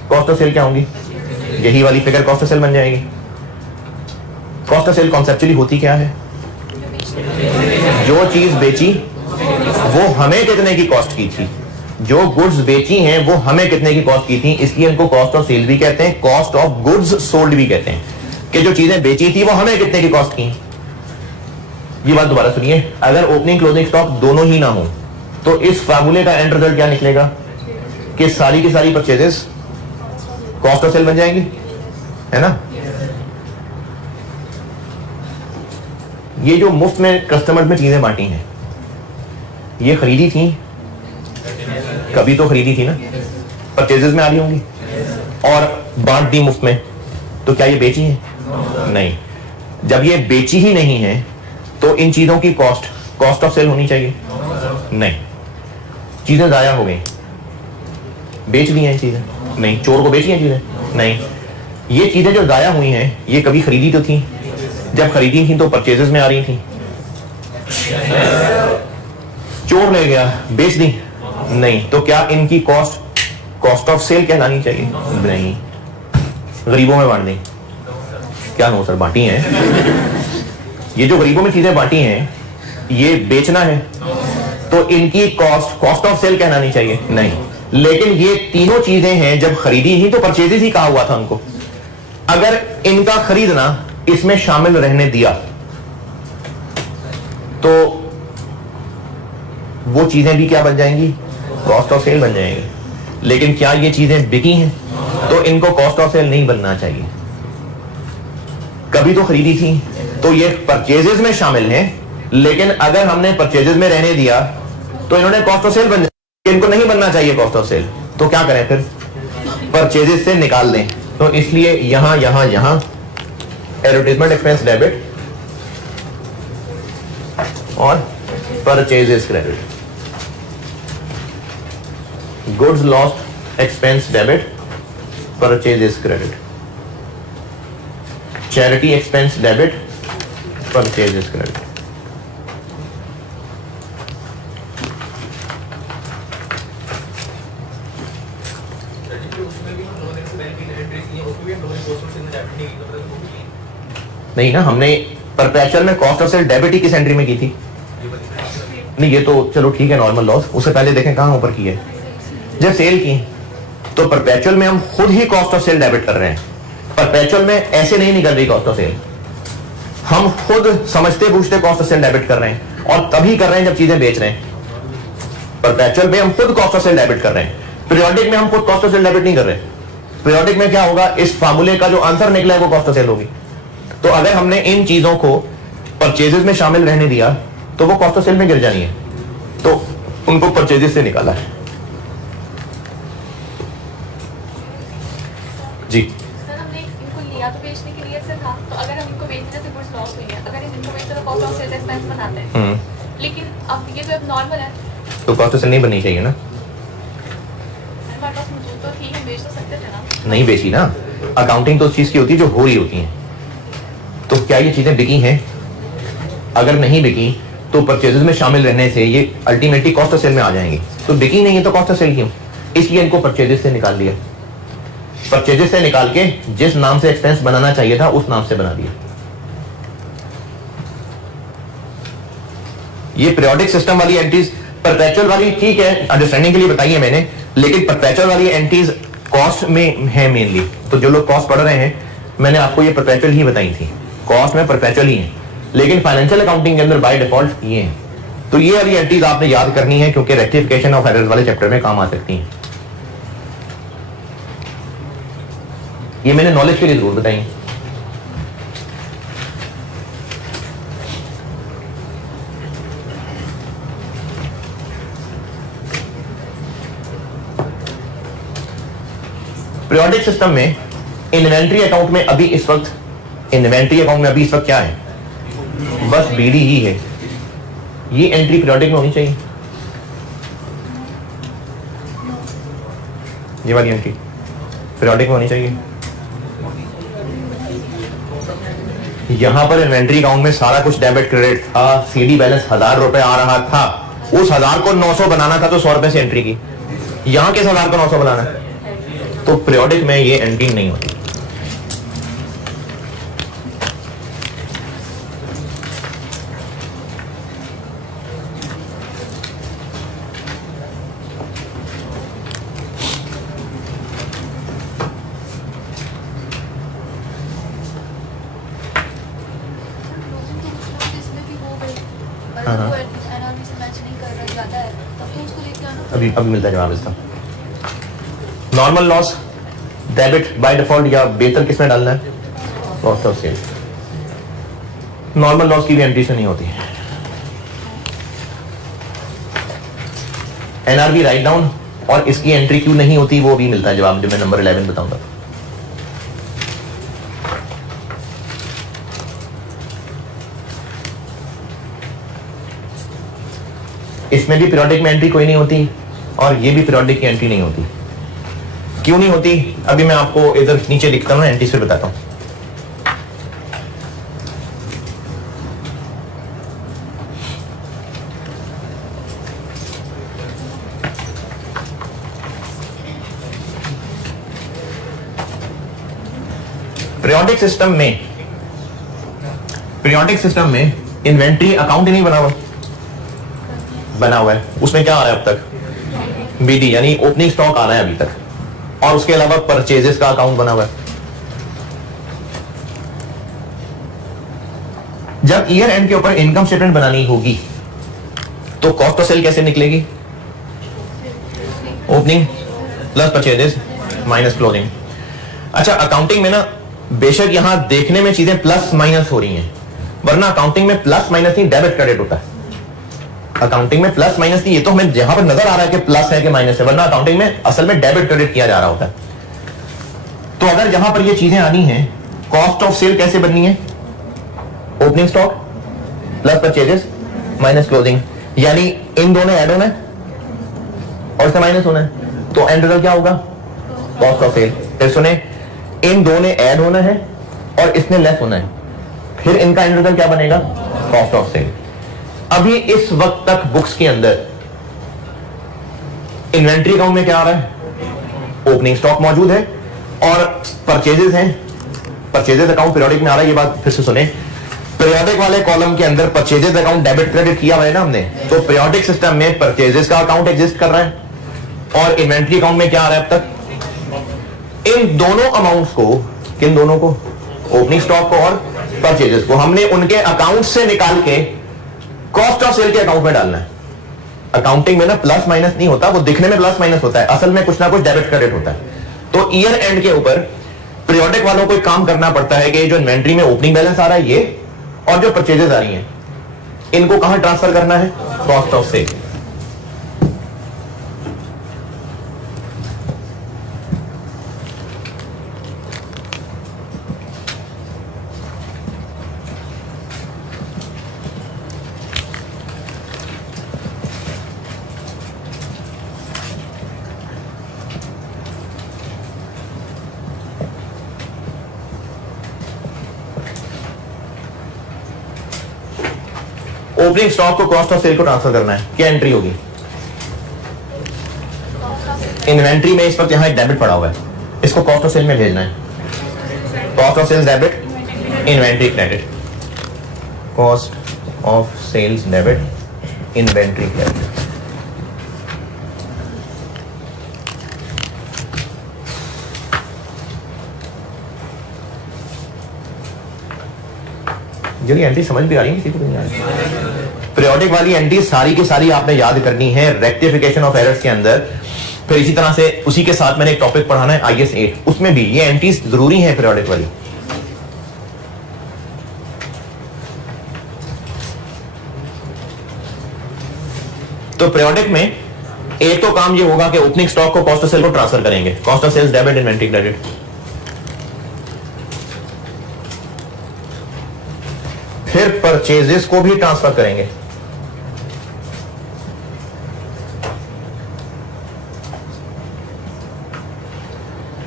कॉस्ट ऑफ सेल क्या होंगी? यही वाली फिगर कॉस्ट ऑफ सेल बन जाएगी। कॉस्ट ऑफ सेल कॉन्सेप्चुअली होती क्या है? जो चीज बेची वो हमें कितने की कॉस्ट की थी, जो गुड्स बेची हैं वो हमें कितने की कॉस्ट की थी, इसलिए इनको कॉस्ट ऑफ सेल भी कहते हैं, कॉस्ट ऑफ गुड्स सोल्ड भी कहते हैं, कि जो चीजें बेची थी वो हमें कितने की कॉस्ट की। ये बात दोबारा सुनिए, अगर ओपनिंग क्लोजिंग स्टॉक दोनों ही ना हो तो इस फार्मूले का एंड रिजल्ट क्या निकलेगा कि सारी की सारी परचेजेस कॉस्ट ऑफ सेल बन जाएंगी, है ना? ये जो मुफ्त में कस्टमर में चीजें बांटी हैं, ये खरीदी थी, कभी तो खरीदी थी ना, परचेजेस में आ रही होंगी, और बांट दी मुफ्त में, तो क्या ये बेची है? नहीं। जब ये बेची ही नहीं है तो इन चीजों की कॉस्ट ऑफ सेल होनी चाहिए? नहीं। चीजें जाया हो गई, बेच दी हैं चीजें? नहीं। चोर को बेची हैं चीजें? नहीं। ये चीजें जो जाया हुई हैं ये कभी खरीदी तो थी, जब खरीदी थी तो परचेजेस में आ रही थी। चोर ले गया, बेच दी? नहीं। तो क्या इनकी कॉस्ट ऑफ सेल कहलानी चाहिए? नहीं। गरीबों में बांट दी? क्या नो सर, बांटी हैं। ये जो गरीबों में चीजें बांटी हैं ये बेचना है, तो इनकी कॉस्ट ऑफ सेल कहलानी चाहिए? नहीं। लेकिन ये तीनों चीजें हैं, जब खरीदी ही तो परचेजेस ही कहा हुआ था उनको। अगर इनका खरीदना इसमें शामिल रहने दिया तो वो चीजें भी क्या बन जाएंगी? कॉस्ट ऑफ सेल बन जाएंगी। लेकिन क्या ये चीजें बिकी हैं तो इनको कॉस्ट ऑफ सेल नहीं बनना चाहिए। कभी तो खरीदी थी तो ये परचेजेस में शामिल हैं, लेकिन अगर हमने परचेजेस में रहने दिया तो इन्होंने कॉस्ट ऑफ सेल बन जाए, इनको नहीं बनना चाहिए कॉस्ट ऑफ सेल। तो क्या करें फिर? परचेजेस से निकाल दें। तो इसलिए यहां एडवर्टाइजमेंट एक्सपेंस डेबिट और purchases credit, goods lost expense debit, purchases credit, charity expense debit, purchases credit. नहीं ना, हमने परपेचुअल में कॉस्ट ऑफ सेल डेबिट ही किस एंट्री में की थी? नहीं, ये तो चलो ठीक है, नॉर्मल लॉस। उससे पहले देखें कहां ऊपर की है, जब सेल की तो परपेचुअल में हम खुद ही कॉस्ट ऑफ सेल डेबिट कर रहे हैं। परपेचुअल में ऐसे नहीं निकल रही कॉस्ट ऑफ सेल, हम खुद समझते बूझते कॉस्ट ऑफ सेल डेबिट कर रहे हैं, और तभी कर रहे हैं जब चीजें बेच रहे हैं। परपेचुअल में हम खुद कॉस्ट ऑफ सेल डेबिट कर रहे हैं, पीरियोडिक में हम खुद कॉस्ट ऑफ सेल डेबिट नहीं कर रहे। पीरियोडिक में क्या होगा, इस फार्मूले का जो आंसर निकला है वो कॉस्ट ऑफ सेल होगी। तो अगर हमने इन चीजों को परचेजेस में शामिल रहने दिया तो वो कॉस्ट ऑफ सेल में गिर जानी है, तो उनको परचेजेस से निकाला है। अगर इस इन्फॉर्मेशन का कॉस्ट ऑफ सेल्स एक्सपेंस बनाते हैं, लेकिन अब ये तो अब नॉर्मल है, तो कॉस्ट ऑफ सेल नहीं बननी चाहिए ना, हमारे पास मौजूद तो थी, हम बेच तो सकते थे ना। नहीं बेची ना। अकाउंटिंग तो उस चीज की होती है जो हो रही होती है। तो क्या ये चीजें बिकी हैं? अगर नहीं बिकी तो परचेजेस में शामिल रहने से ये अल्टीमेटली कॉस्ट ऑफ सेल में आ जाएंगी। तो बिकी नहीं है तो कॉस्ट ऑफ सेल क्यों? इसलिए इनको परचेजेस से निकाल दिया। परचेजेस से निकाल के जिस नाम से एक्सपेंस बनाना चाहिए था उस नाम से बना दिया। ये पीरियोडिक सिस्टम वाली एंट्रीज, परपेचुअल वाली ठीक है अंडरस्टैंडिंग के लिए बताई है मैंने, लेकिन परपेचुअल वाली एंट्रीज कॉस्ट में है मेनली। तो जो लोग कॉस्ट पढ़ रहे हैं, मैंने आपको ये परपेचुअल ही बताई थी, कॉस्ट में परपेचुअल ही है, लेकिन फाइनेंशियल अकाउंटिंग के अंदर बाय डिफॉल्ट ये है। तो ये वाली एंट्रीज आपने याद करनी है क्योंकि रेक्टिफिकेशन ऑफ एरर्स वाले चैप्टर में काम आ सकती हैं। ये मैंने नॉलेज के लिए जरूर बताई। पीरियोडिक सिस्टम में इन्वेंट्री अकाउंट में अभी इस वक्त क्या है? बस बीडी ही है। ये एंट्री पीरियोडिक में होनी चाहिए, ये वाली एंट्री पीरियोडिक में होनी चाहिए। यहां पर इन्वेंट्री अकाउंट में सारा कुछ डेबिट क्रेडिट था, सीडी बैलेंस 1000 रुपए आ रहा था, उस 1000 को 900 बनाना था तो 100 रुपए से एंट्री की। यहां किस 1000 को 900 बनाना है? तो पीरियोडिक में ये एंट्री नहीं होती। अभी मिलता है जवाब इसका। Normal loss debit by default या बेहतर किसमें डालना है? Cost of sale. Normal loss की भी एंट्री से नहीं होती। एनआरबी राइट डाउन और इसकी एंट्री क्यों नहीं होती वो भी मिलता है जवाब, जो मैं नंबर 11 बताऊंगा। इसमें भी पीरियोडिक में एंट्री कोई नहीं होती और ये भी पीरियोडिक की एंट्री नहीं होती। क्यों नहीं होती? अभी मैं आपको इधर नीचे लिखता हूं, एंट्री से बताता हूं। पीरियोडिक सिस्टम में इन्वेंट्री अकाउंट ही नहीं बना हुआ है। उसमें क्या आ रहा है अब तक? बीडी यानी ओपनिंग स्टॉक आ रहा है अभी तक, और उसके अलावा परचेजेस का अकाउंट बना हुआ है। जब ईयर एंड के ऊपर इनकम स्टेटमेंट बनानी होगी तो कॉस्ट ऑफ सेल कैसे निकलेगी? Opening plus purchases minus closing. अच्छा, अकाउंटिंग में ना बेशक यहां देखने में चीजें प्लस माइनस हो रही हैं, वरना अकाउंटिंग में प्लस माइनस नहीं डेबिट क्रेडिट होता है। अकाउंटिंग में प्लस माइनस नहीं, ये तो हमें यहां पर नजर आ रहा है कि प्लस है कि माइनस है, वरना अकाउंटिंग में असल में डेबिट क्रेडिट किया जा रहा होता है। तो अगर यहां पर ये चीजें आनी है, कॉस्ट ऑफ सेल कैसे बननी है? Opening stock plus purchases minus closing, यानी इन दोनों ऐड होना है और इसका माइनस होना है, तो एंड रिजल्ट क्या होगा? Cost of sale. फिर सुने, इन दोनों ऐड होना है और इसमें लेस होना है, फिर इनका एंड रिजल्ट क्या बनेगा? Cost of sale. अभी इस वक्त तक बुक्स के अंदर इन्वेंट्री अकाउंट में क्या आ रहा है? ओपनिंग स्टॉक मौजूद है और परचेजेस हैं। परचेजेस अकाउंट पीरियोडिक में आ रहा है, ये बात फिर से सुने। पीरियोडिक वाले कॉलम के अंदर परचेजेस अकाउंट डेबिट क्रेडिट किया हुआ है ना हमने, तो पीरियोडिक सिस्टम में परचेजेस का अकाउंट एग्जिस्ट कर रहा है और इन्वेंट्री अकाउंट में क्या आ रहा है अब तक? इन दोनों अमाउंट्स को, किन दोनों को? ओपनिंग स्टॉक को और परचेजेस को हमने उनके अकाउंट से निकाल के कॉस्ट ऑफ सेल के अकाउंट में डालना है। अकाउंटिंग में ना प्लस माइनस नहीं होता, वो दिखने में प्लस माइनस होता है, असल में कुछ ना कुछ डेबिट क्रेडिट होता है। तो ईयर एंड के ऊपर पीरियोडिक वालों को एक काम करना पड़ता है कि जो इन्वेंट्री में ओपनिंग बैलेंस आ रहा है ये, और जो परचेजेस आ रही हैं, इनको कहां ट्रांसफर करना है? Cost of sale. Opening stock को कॉस्ट ऑफ सेल को ट्रांसफर करना है, क्या एंट्री होगी? इन्वेंट्री में इस वक्त यहां एक डेबिट पड़ा हुआ है, इसको कॉस्ट ऑफ सेल में भेजना है। Cost of sales debit, inventory credit. Cost of sales debit, inventory credit. जो एंट्री समझ भी आ रही है किसी को नहीं आ रही? पीरियोडिक वाली एंट्री सारी की सारी आपने याद करनी है रेक्टिफिकेशन ऑफ एरर्स के अंदर। फिर इसी तरह से उसी के साथ मैंने एक टॉपिक पढ़ाना है IS 8, उसमें भी ये एंट्रीज जरूरी है पीरियोडिक वाली। तो पीरियोडिक में एक तो काम ये होगा कि ओपनिंग स्टॉक को कॉस्ट ऑफ सेल को ट्रांसफर करेंगे, cost of sales debit, inventory credit. फिर परचेजेस को भी ट्रांसफर करेंगे।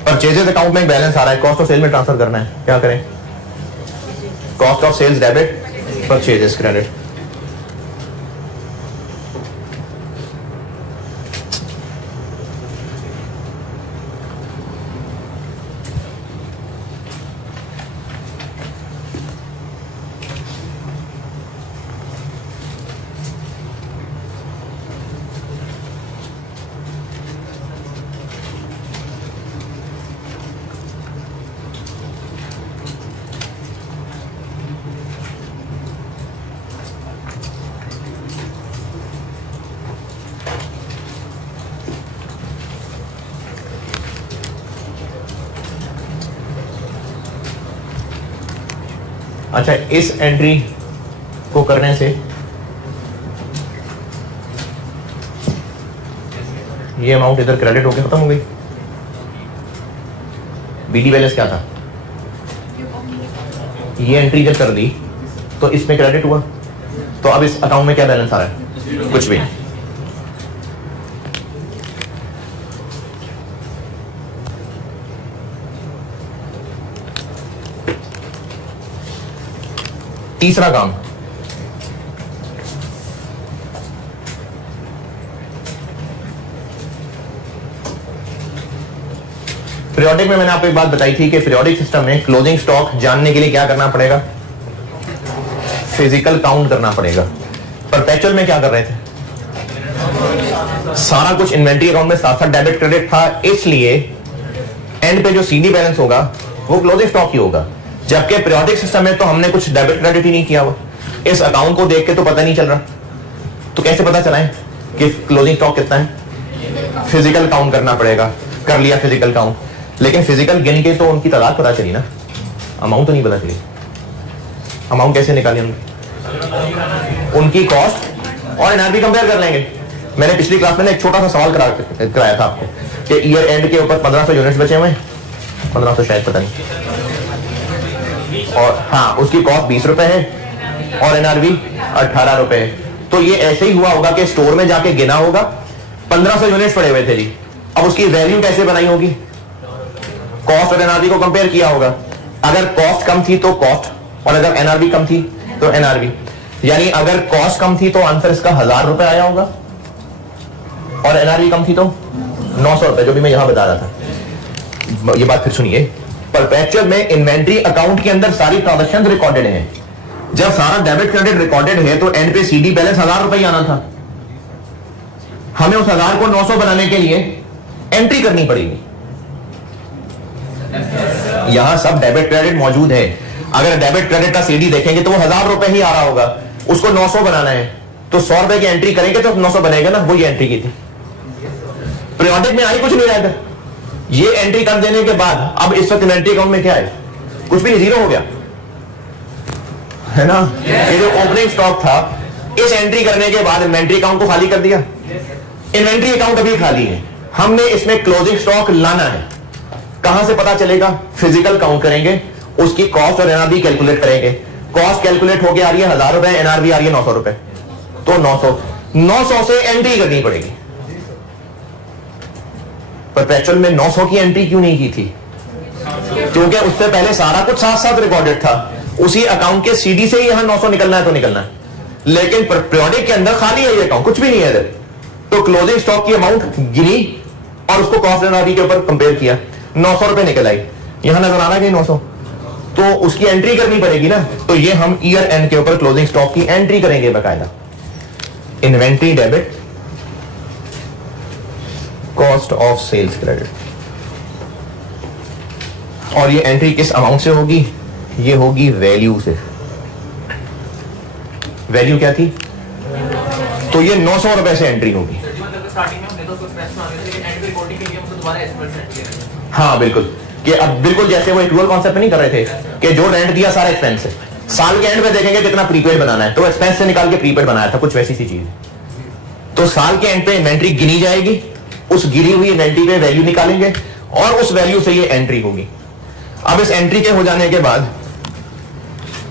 परचेजेस अकाउंट में एक बैलेंस आ रहा है, कॉस्ट ऑफ सेल में ट्रांसफर करना है, क्या करें? Cost of sales debit, purchases credit. अच्छा, इस एंट्री को करने से ये अमाउंट इधर क्रेडिट होकर खत्म हो गई। बीडी बैलेंस क्या था? ये एंट्री जब कर दी तो इसमें क्रेडिट हुआ, तो अब इस अकाउंट में क्या बैलेंस आ रहा है? कुछ भी। तीसरा काम, पीरियोडिक में मैंने आपको एक बात बताई थी कि पीरियोडिक सिस्टम में क्लोजिंग स्टॉक जानने के लिए क्या करना पड़ेगा? फिजिकल काउंट करना पड़ेगा। परपेचुअल में क्या कर रहे थे? सारा कुछ इन्वेंट्री अकाउंट में साथ साथ डेबिट क्रेडिट था, इसलिए एंड पे जो सीडी बैलेंस होगा वो क्लोजिंग स्टॉक ही होगा। जबकि पीरियोडिक सिस्टम में तो हमने कुछ डेबिट क्रेडिट ही नहीं किया हुआ, इस अकाउंट को देख के तो पता नहीं चल रहा, तो कैसे पता चलाएं कि क्लोजिंग स्टॉक कितना है? फिजिकल काउंट करना पड़ेगा। कर लिया फिजिकल काउंट, लेकिन फिजिकल गिन के तो उनकी तादाद पता चली ना, अमाउंट तो नहीं पता चली। अमाउंट कैसे निकाली हमने? उनकी कॉस्ट और एनआरबी कंपेयर कर लेंगे। मैंने पिछली क्लास में एक छोटा सा सवाल कराया था आपको कि ईयर एंड के ऊपर 1500 यूनिट्स बचे हुए हैं, 1500 शायद, पता नहीं, और हाँ उसकी कॉस्ट 20 रुपए है और एनआरबी 18 रुपए है। तो ये ऐसे ही हुआ होगा कि स्टोर में जाके गिना होगा, 1500 यूनिट्स पड़े हुए थे जी। अब उसकी वैल्यू कैसे बनाई होगी? कॉस्ट और एनआरबी को कंपेयर किया होगा। अगर कॉस्ट कम थी तो कॉस्ट, और अगर एनआरबी कम थी तो एनआरबी। यानी अगर कॉस्ट कम थी तो आंसर इसका 1000 रुपए आया होगा, और एनआरबी कम थी तो 900 रुपए, जो भी मैं यहां बता रहा था। ये बात फिर सुनिए, परपेचुअल में इन्वेंट्री अकाउंट के अंदर सारी ट्रांजैक्शंस रिकॉर्डेड हैं। जब सारा डेबिट क्रेडिट रिकॉर्डेड है तो एंड पे सीडी बैलेंस 1000 रुपए आना था। हमें उस 1000 को 900 बनाने के लिए एंट्री करनी पड़ेगी। यहां सब डेबिट क्रेडिट मौजूद है। अगर डेबिट क्रेडिट का सीडी देखेंगे तो वो 1000 रुपए ही आ रहा होगा, उसको 900 बनाना है तो 100 रुपए की एंट्री करेंगे तो 900 बनेगा ना, वो ये एंट्री की थी। पीरियोडिक में आई कुछ नहीं आएगा। ये एंट्री कर देने के बाद अब इस वक्त इन्वेंट्री अकाउंट में क्या है? कुछ भी नहीं, जीरो हो गया है ना। ये जो ओपनिंग स्टॉक था, इस एंट्री करने के बाद इन्वेंट्री अकाउंट को खाली कर दिया। इन्वेंट्री अकाउंट अभी खाली है, हमने इसमें क्लोजिंग स्टॉक लाना है। कहां से पता चलेगा? फिजिकल काउंट करेंगे, उसकी कॉस्ट और एनआरबी कैलकुलेट करेंगे। कॉस्ट कैलकुलेट होके आ रही है 1000 रुपए, एनआरबी आ रही है 900 रुपए, तो 900 से एंट्री करनी पड़ेगी। परपेचुअल में 900 की एंट्री क्यों नहीं की थी? क्योंकि उससे पहले सारा कुछ साथ साथ रिकॉर्डेड था। उसी अकाउंट के सीडी से ही यहां 900 निकलना है तो निकलना है। लेकिन पीरियोडिक के अंदर खाली है ये अकाउंट, कुछ भी नहीं है इधर। तो क्लोजिंग स्टॉक की अमाउंट गिनी और उसको कॉस्ट एंड ऑर्डर के ऊपर कंपेयर किया, 900 रुपए निकल आई। यहां नजर आ रहा है 900, तो उसकी एंट्री करनी पड़ेगी ना। तो ये हम ईयर एंड के ऊपर क्लोजिंग स्टॉक की एंट्री करेंगे बकायदा। Inventory debit cost of sales credit, और ये एंट्री किस अमाउंट से होगी? ये होगी वैल्यू से। वैल्यू क्या थी? तो ये 900 रुपए से एंट्री होगी। हाँ बिल्कुल, कि अब बिल्कुल जैसे वो एक्रूअल कॉन्सेप्ट नहीं कर रहे थे कि जो रेंट दिया सारा एक्सपेंस है, साल के एंड में देखेंगे कितना प्रीपेड बनाना है, तो एक्सपेंस से निकाल के प्रीपेड बनाया था, कुछ वैसी सी चीज। तो साल के एंड पे इन्वेंट्री गिनी जाएगी, उस गिरी हुई इन्वेंट्री पे वैल्यू निकालेंगे और उस वैल्यू से ये एंट्री होगी। अब इस एंट्री के हो जाने के बाद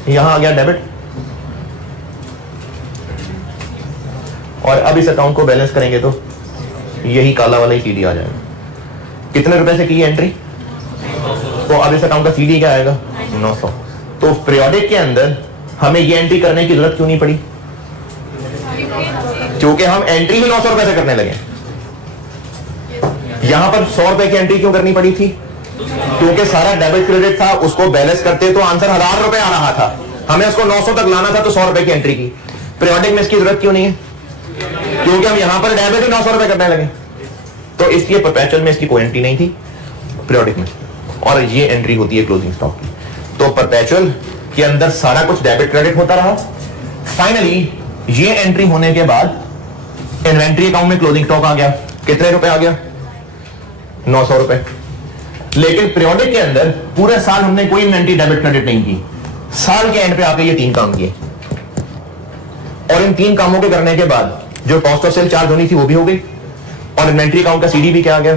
यहां आ गया डेबिट, और अब इस अकाउंट को बैलेंस करेंगे तो यही काला वाला ही सीडी आ जाएगा। कितने रुपए से की एंट्री? तो अब इस अकाउंट का सीडी क्या आएगा? 900। तो पीरियोडिक के अंदर हमें ये एंट्री करने की जरूरत क्यों नहीं पड़ी? क्योंकि हम एंट्री ही 900 रुपए से करने लगे। यहां पर 100 रुपए की एंट्री क्यों करनी पड़ी थी? क्योंकि सारा डेबिट क्रेडिट था, उसको बैलेंस करते तो आंसर 1000 रुपए आ रहा था, हमें उसको 900 तक लाना था, तो 100 रुपए की एंट्री की। पीरियोडिक में इसकी जरूरत क्यों नहीं है? क्योंकि हम यहां पर डेबिट ही 900 रुपए करने लगे। तो इसलिए परपेचुअल में इसकी कोई एंट्री नहीं थी पीरियोडिक में, और ये एंट्री होती है क्लोजिंग स्टॉक की। तो परपेचुअल के अंदर सारा कुछ डेबिट क्रेडिट होता रहा। फाइनली ये एंट्री होने के बाद इन्वेंट्री अकाउंट में क्लोजिंग स्टॉक आ गया। कितने रुपए आ गया? 900 रुपए। लेकिन पीरियोडिक के अंदर पूरे साल हमने कोई इन्वेंट्री डेबिट क्रेडिट नहीं की, साल के एंड पे आके ये 3 काम किए, और इन 3 कामों के करने के बाद जो कॉस्ट ऑफ सेल चार्ज होनी थी वो भी हो गई, और इन्वेंट्री अकाउंट का सीडी भी क्या आ गया?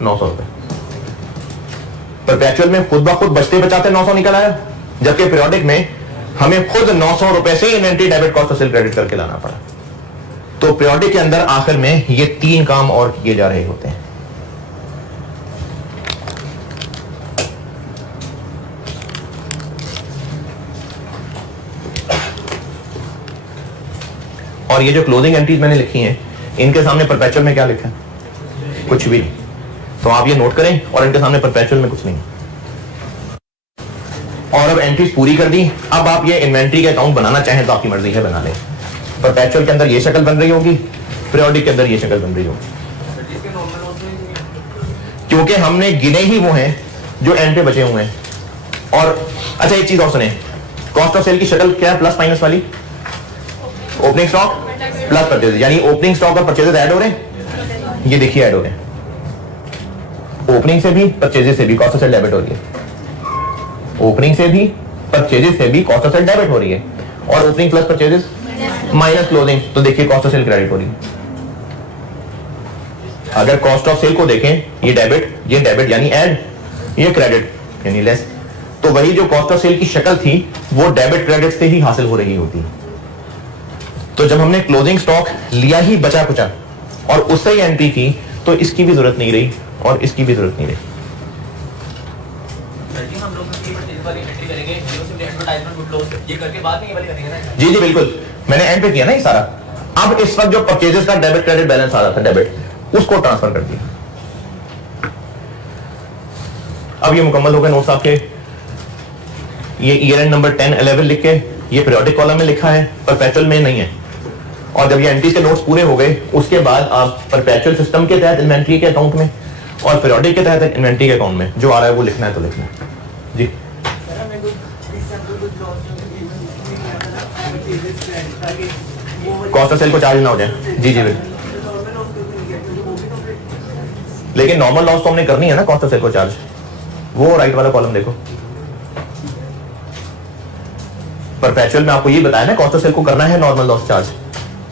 900 रुपए। परपेचुअल में खुद ब खुद बचते बचाते 900 निकल आया, जबकि पीरियोडिक में हमें खुद 900 रुपए से inventory debit cost of cell credit करके लाना पड़ा। तो पीरियोडिक के अंदर आखिर में ये 3 काम और किए जा रहे होते हैं। और ये जो क्लोजिंग एंट्रीज मैंने लिखी हैं, इनके सामने परपेचुअल में क्या लिखा है? कुछ भी नहीं। तो आप ये नोट करें, और इनके सामने परपेचुअल में कुछ नहीं। और अब एंट्रीज पूरी कर दी। अब आप ये इन्वेंट्री के अकाउंट बनाना चाहें तो आपकी मर्जी है, बना लें। परपेचुअल के अंदर ये शक्ल बन रही होगी, पीरियोडिक के अंदर ये शक्ल बन रही होगी, क्योंकि हमने गिने ही वो हैं जो एंड पे बचे हुए हैं। और अच्छा एक चीज और सुने, कॉस्ट ऑफ सेल की शक्ल क्या है? प्लस माइनस वाली। ओपनिंग स्टॉक प्लस परचेज, यानी ओपनिंग स्टॉक और परचेजेस ऐड हो रहे हैं। ये देखिए ऐड हो रहे हैं, ओपनिंग से भी परचेजेस से भी कॉस्ट ऑफ सेल डेबिट हो रही है। ओपनिंग से भी परचेजेस से भी कॉस्ट ऑफ सेल डेबिट हो रही है, और opening plus purchases minus closing, तो देखिए कॉस्ट ऑफ सेल क्रेडिट हो रही है। अगर कॉस्ट ऑफ सेल को देखें, ये डेबिट यानी ऐड, ये क्रेडिट यानी लेस। तो वही जो कॉस्ट ऑफ सेल की शक्ल थी वो डेबिट क्रेडिट से ही हासिल हो रही होती है। तो जब हमने क्लोजिंग स्टॉक लिया ही बचा कुचा और उससे ही एंट्री की, तो इसकी भी जरूरत नहीं रही और इसकी भी जरूरत नहीं रही। जी जी बिल्कुल, मैंने एंड पे किया ना ये सारा। अब इस वक्त जो परचेजेस का डेबिट क्रेडिट बैलेंस आ रहा था, डेबिट, उसको ट्रांसफर कर दिया। अब ये मुकम्मल हो गए नोट्स आपके। ये ईयर एंड नंबर 10, 11 लिख के ये पीरियोडिक कॉलम में लिखा है, परपेचुअल में नहीं है। और जब ये एंट्रीज के नोट्स पूरे हो गए, उसके बाद आप परपेचुअल सिस्टम के तहत इन्वेंट्री के अकाउंट में और पीरियोडिक के तहत इन्वेंट्री के अकाउंट में जो आ रहा है वो लिखना है तो लिखना है। जी कॉस्ट ऑफ सेल को चार्ज ना हो जाए। जी जी बिल्कुल, लेकिन नॉर्मल लॉस तो हमने करनी है ना कॉस्ट ऑफ सेल को चार्ज। वो राइट वाला कॉलम देखो, परपेचुअल में आपको ये बताया ना कॉस्ट ऑफ सेल को करना है नॉर्मल लॉस चार्ज,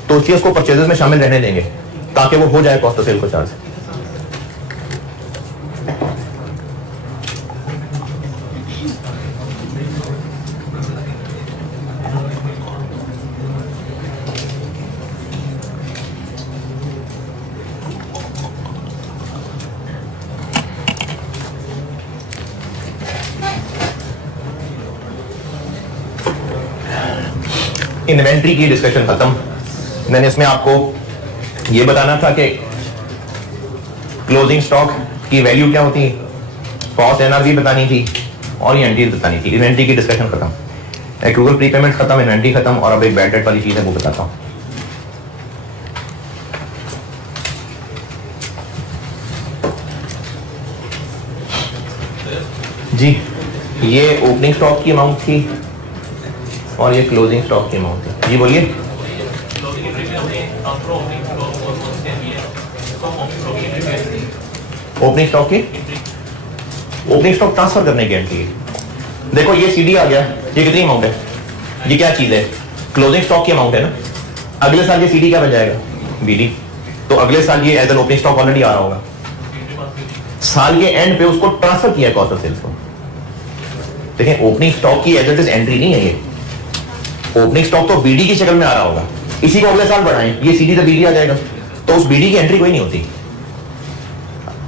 तो उसकी उसको परचेजेस में शामिल रहने देंगे ताकि वो हो जाए कॉस्ट ऑफ सेल को चार्ज। इन्वेंट्री की डिस्कशन खत्म। मैंने इसमें आपको ये बताना था कि क्लोजिंग स्टॉक की वैल्यू क्या होती है, कॉस्ट एनआरवी बतानी थी और ये एंट्रीज बतानी थी। इन्वेंट्री की डिस्कशन खत्म, एक्रूवल प्रीपेमेंट खत्म, इन्वेंट्री खत्म, और अब एक बैड डेट वाली चीज है वो बताता हूँ। जी, ये ओपनिंग स्टॉक की अमाउंट थी और ये क्लोजिंग स्टॉक की अमाउंट थी। जी बोलिए। ओपनिंग स्टॉक की ओपनिंग स्टॉक ट्रांसफर करने की एंट्री है। देखो ये सीडी आ गया, ये कितनी अमाउंट है, ये क्या चीज है, क्लोजिंग स्टॉक की अमाउंट है ना। अगले साल ये सीडी क्या बन जाएगा, बीडी। तो अगले साल ये as an opening stock already आ रहा होगा, साल के एंड पे उसको ट्रांसफर किया कॉस्ट ऑफ सेल्स को। देखें ओपनिंग स्टॉक की एज इट इज एंट्री नहीं है ये, ओपनिंग स्टॉक तो बीडी की शक्ल में आ रहा होगा, इसी को अगले साल बढ़ाएं, ये सीधी तो बीडी आ जाएगा, तो उस बीडी की एंट्री कोई नहीं होती।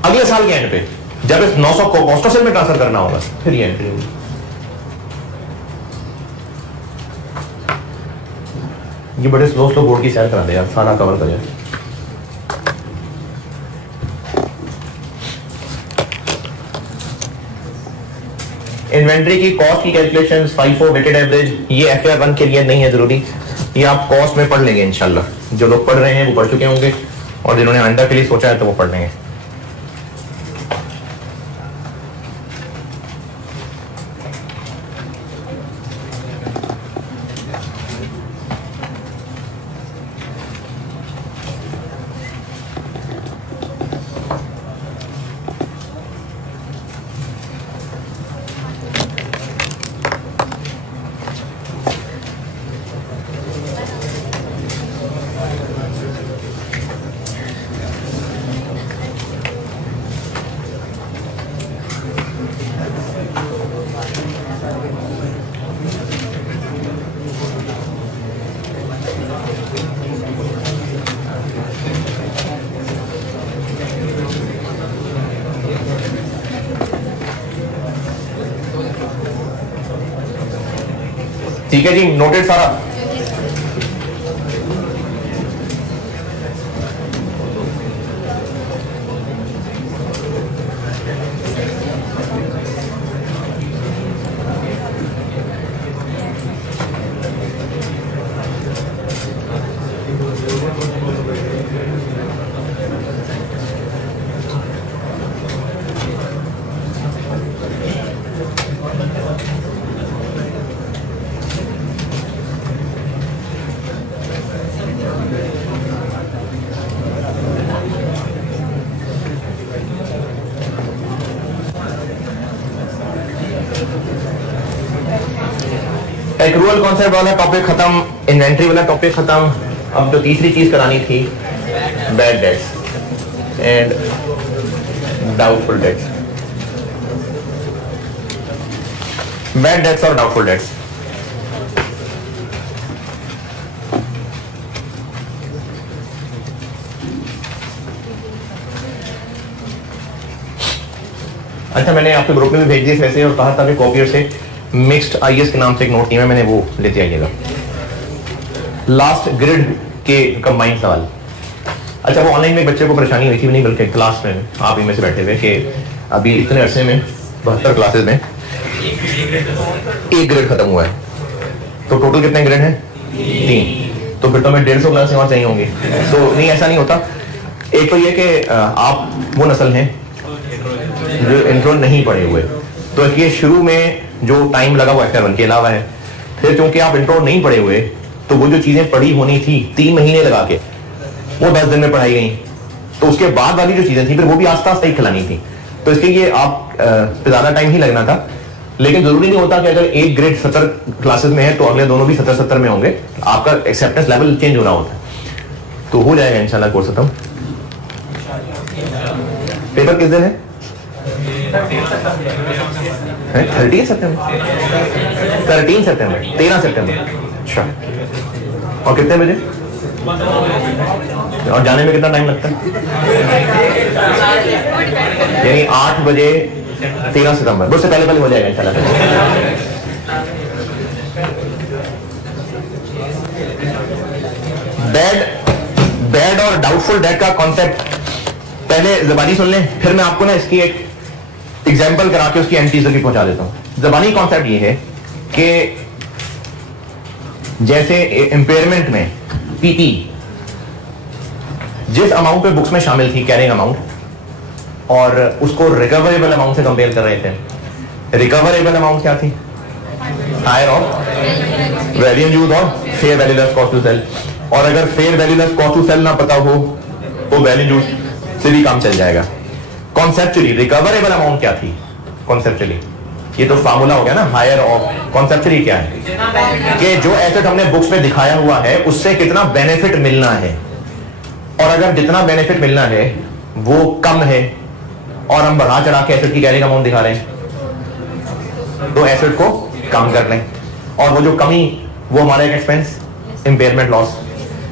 अगले साल के एंड पे जब इस 900 को कॉस्ट ऑफ सेल में ट्रांसफर करना होगा फिर ये एंट्री होगी। ये बड़े स्लो स्लो बोर्ड की सैर करा दे यार, सारा कवर कर जाए। इन्वेंट्री की कॉस्ट की कैलकुलेशन FIFO वेटेड एवरेज, ये FR1 के लिए नहीं है जरूरी, ये आप कॉस्ट में पढ़ लेंगे इंशाल्लाह। जो लोग पढ़ रहे हैं वो पढ़ चुके होंगे और जिन्होंने आइंदा के लिए सोचा है तो वो पढ़ लेंगे। ठीक है जी, नोटेड सारा। एक्रूअल कॉन्सेप्ट वाला टॉपिक खत्म, इन्वेंट्री वाला टॉपिक खत्म। अब जो तीसरी चीज करानी थी, bad debts and doubtful debts. Bad debts और डाउटफुल डेट्स। अच्छा, मैंने आपके ग्रुप में भी भेज दिए वैसे और कहा था कि कॉपियर से मिक्स्ड आईएस के नाम से एक नोट टीम है, मैंने वो लेते आइएगा। लास्ट ग्रिड के कंबाइंड सवाल। अच्छा, वो ऑनलाइन में बच्चे को परेशानी हुई थी, नहीं बल्कि क्लास में आप ही में से बैठे हुए कि अभी इतने अरसे में 72 क्लासेस में एक ग्रेड खत्म हुआ है, तो टोटल कितने ग्रेड हैं? 3। तो फिर तो हमें 150 क्लास और चाहिए होंगे। तो नहीं, ऐसा नहीं होता। एक तो ये कि आप वो नस्ल हैं जो इंट्रो नहीं पढ़े हुए, तो ये शुरू में जो टाइम लगा वो FR1 के अलावा है। फिर क्योंकि आप इंट्रो नहीं पढ़े हुए तो वो जो चीजें पढ़ी होनी थी 3 महीने लगा के वो 10 दिन में पढ़ाई गई, तो उसके बाद वाली जो चीजें थी फिर वो भी आस्ता आस्ता ही खिलानी थी। तो इसके लिए आप ज्यादा टाइम ही लगना था, लेकिन जरूरी नहीं होता कि अगर एक ग्रेड 70 क्लासेस में है तो अगले दोनों भी 70-70 में होंगे। आपका एक्सेप्टेंस लेवल चेंज हो रहा होता है, तो हो जाएगा इंशाल्लाह कोर्स खत्म। पेपर किस दिन है? 13 सितंबर 13 सितंबर। अच्छा, और कितने बजे? और जाने में कितना टाइम लगता है? यानी 8 बजे 13 सितंबर, उससे पहले पहले हो जाएगा इंशाल्लाह। बैड और डाउटफुल डेट का कॉन्सेप्ट पहले जबानी सुन लें, फिर मैं आपको ना इसकी एक एग्जाम्पल करा के उसकी एंटीज तक पहुंचा देता हूं। जबानी कॉन्सेप्ट ये है कि जैसे इंपेयरमेंट में पीपी जिस अमाउंट पे बुक्स में शामिल थी, कैरिंग अमाउंट, और उसको रिकवरेबल अमाउंट से कंपेयर कर रहे थे। रिकवरेबल अमाउंट क्या थी? Higher of value in use और fair value less cost to sell. और अगर fair value less cost to sell ना पता हो तो वैल्यू यूज से भी काम चल जाएगा। कॉन्सेप्चुअली रिकवरेबल अमाउंट क्या थी? कॉन्सेप्चुअली ये तो फार्मूला हो गया ना, हायर ऑफ। कॉन्सेप्चुअली क्या है कि जो एसेट हमने बुक्स में दिखाया हुआ है उससे कितना बेनिफिट मिलना है, और अगर जितना बेनिफिट मिलना है वो कम है और हम बढ़ा चढ़ा के एसेट की कैरिंग अमाउंट दिखा रहे हैं, तो एसेट को कम कर लें, और वो जो कमी वो हमारा एक एक्सपेंस, इंपेयरमेंट लॉस।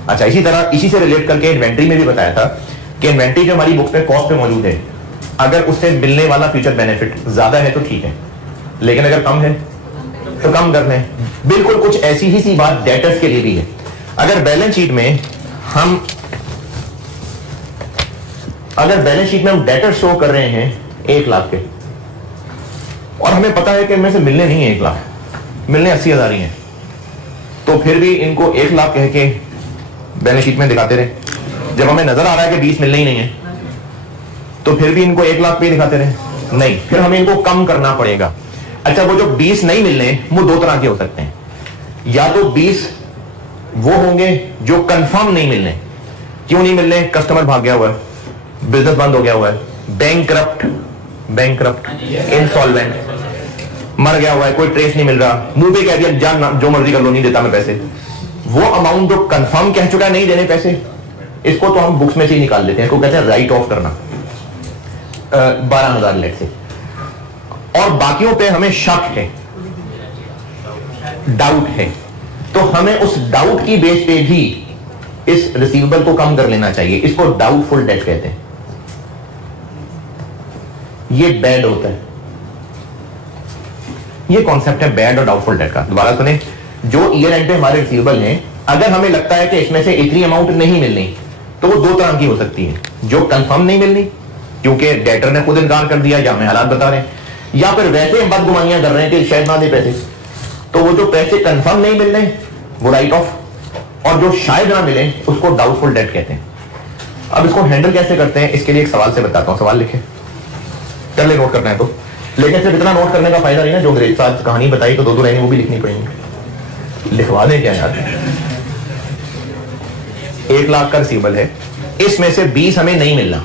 अच्छा, इसी तरह इसी से रिलेट करके इन्वेंट्री में भी बताया था कि इन्वेंट्री जो हमारी बुक्स में कॉस्ट पे मौजूद है, अगर उससे मिलने वाला फ्यूचर बेनिफिट ज्यादा है तो ठीक है, लेकिन अगर कम है तो कम कर लें। बिल्कुल कुछ ऐसी ही सी बात डेटर्स के लिए भी है। अगर बैलेंस शीट में हम डेटर शो कर रहे हैं 1 लाख के, और हमें पता है कि इनमें से मिलने नहीं है 1 लाख, मिलने 80,000 ही हैं, तो फिर भी इनको 1 लाख कह के बैलेंस शीट में दिखाते रहे। जब हमें नजर आ रहा है कि 20 मिलने ही नहीं है तो फिर भी इनको 1 लाख पे दिखाते रहे? नहीं, फिर हमें इनको कम करना पड़ेगा। अच्छा, वो जो 20 नहीं मिलने वो 2 तरह के हो सकते हैं। या तो 20 वो होंगे जो कंफर्म नहीं मिलने। क्यों नहीं मिलने? कस्टमर भाग गया हुआ है, बिजनेस बंद हो गया हुआ है, बैंकक्रप्ट, इंसॉल्वेंट, मर गया हुआ है, कोई ट्रेस नहीं मिल रहा, मुंह पे कह दिया जान जो मर्जी कर लो, नहीं देता मैं पैसे। वो अमाउंट जो कंफर्म कह चुका है नहीं देने पैसे, इसको तो हम बुक्स में से ही निकाल लेते हैं, इसको कहते हैं राइट ऑफ करना, 12,000 लेट से। और बाकियों पे हमें शक है, डाउट है, तो हमें उस डाउट की बेस पे भी इस रिसीवेबल को कम कर लेना चाहिए। इसको डाउटफुल डेट कहते हैं। ये बैड होता है। ये कॉन्सेप्ट है बैड और डाउटफुल डेट का। दोबारा सुने, जो ईयर एंड पे हमारे रिसीवेबल हैं, अगर हमें लगता है कि इसमें से इतनी अमाउंट नहीं मिलनी, तो वो 2 तरह की हो सकती है। जो कंफर्म नहीं मिलनी क्योंकि डेटर ने खुद इनकार कर दिया या हमें हालात बता रहे हैं, या फिर वैसे हम बदगुमानियां कर रहे हैं कि शायद ना दे पैसे, तो वो जो पैसे कंफर्म नहीं मिलने वो राइट ऑफ, और जो शायद ना मिले उसको डाउटफुल डेट कहते हैं। अब इसको हैंडल कैसे करते हैं, इसके लिए एक सवाल से बताता हूं। सवाल लिखे, कर ले, नोट करना है तो। लेकिन सिर्फ इतना नोट करने का फायदा नहीं है, जो मेरे साथ कहानी बताई तो 2 लाइनें वो भी लिखनी पड़ेंगी। लिखवा दें क्या यार। 1 लाख का रिसीवेबल है, इसमें से 20 हमें नहीं मिलना।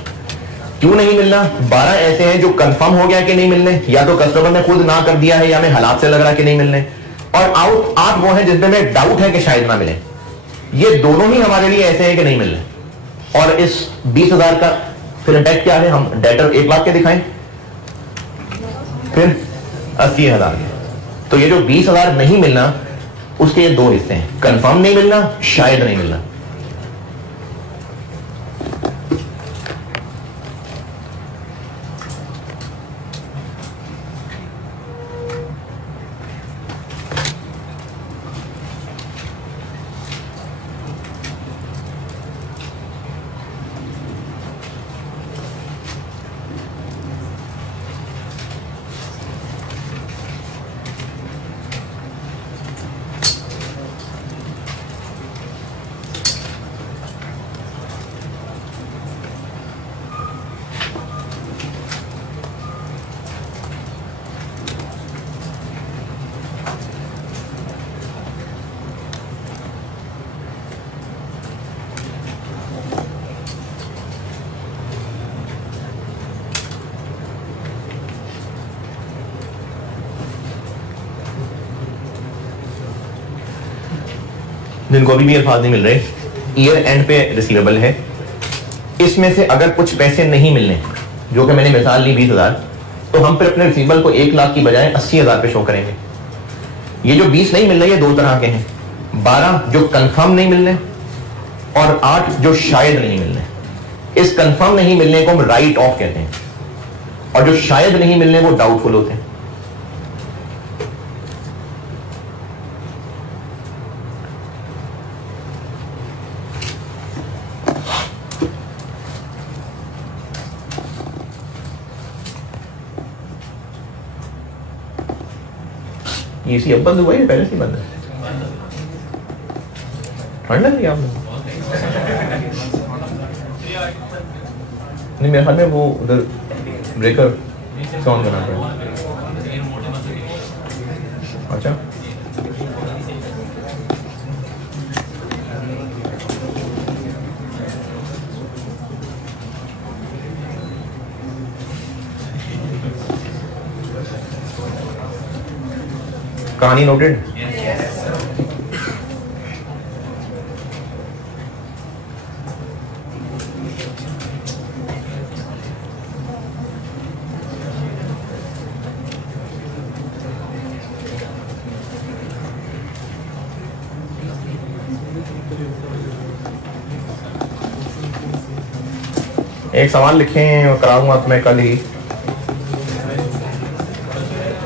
क्यों नहीं मिलना? 12 ऐसे हैं जो कंफर्म हो गया कि नहीं मिलने, या तो कस्टमर ने खुद ना कर दिया है या हमें हालात से लग रहा है कि नहीं मिलने, और 8 वो हैं जिसमें में डाउट है कि शायद ना मिले। ये दोनों ही हमारे लिए ऐसे हैं कि नहीं मिलने। और इस 20,000 का फिर इम्पैक्ट क्या है? हम डेटर 1 लाख के दिखाएं, फिर 80,000 के। तो ये जो 20,000 नहीं मिलना, उसके ये 2 हिस्से हैं, कंफर्म नहीं मिलना, शायद नहीं मिलना। जिनको अभी भी अल्फाज नहीं मिल रहे, ईयर एंड पे रिसीवेबल है, इसमें से अगर कुछ पैसे नहीं मिलने, जो कि मैंने मिसाल ली 20,000, तो हम फिर अपने रिसीवेबल को 1 लाख की बजाय 80,000 पे शो करेंगे। ये जो 20 नहीं मिल रहे, ये 2 तरह के हैं, 12 जो कंफर्म नहीं मिलने और 8 जो शायद नहीं मिलने। इस कंफर्म नहीं मिलने को हम राइट ऑफ कहते हैं, और जो शायद नहीं मिलने वो डाउटफुल होते हैं। एसी अब बंद हुआ है पहले से बंद है? ठंड लग रही है आपको? नहीं मेरे ख्याल में वो उधर ब्रेकर ऑन करना पड़ेगा। अच्छा कहानी नोटेड। एक सवाल लिखें कराऊंगा तो मैं कल ही,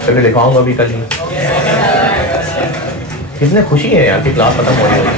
चलिए लिखवाऊंगा अभी कल ही। कितने खुशी है यार कि क्लास खत्म हो रही है।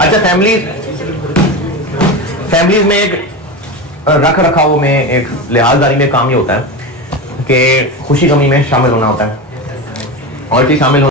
अच्छा फैमिलीज में एक रख रखाव में एक लिहाजदारी में काम ये होता है कि खुशी गमी में शामिल होना होता है और चीज शामिल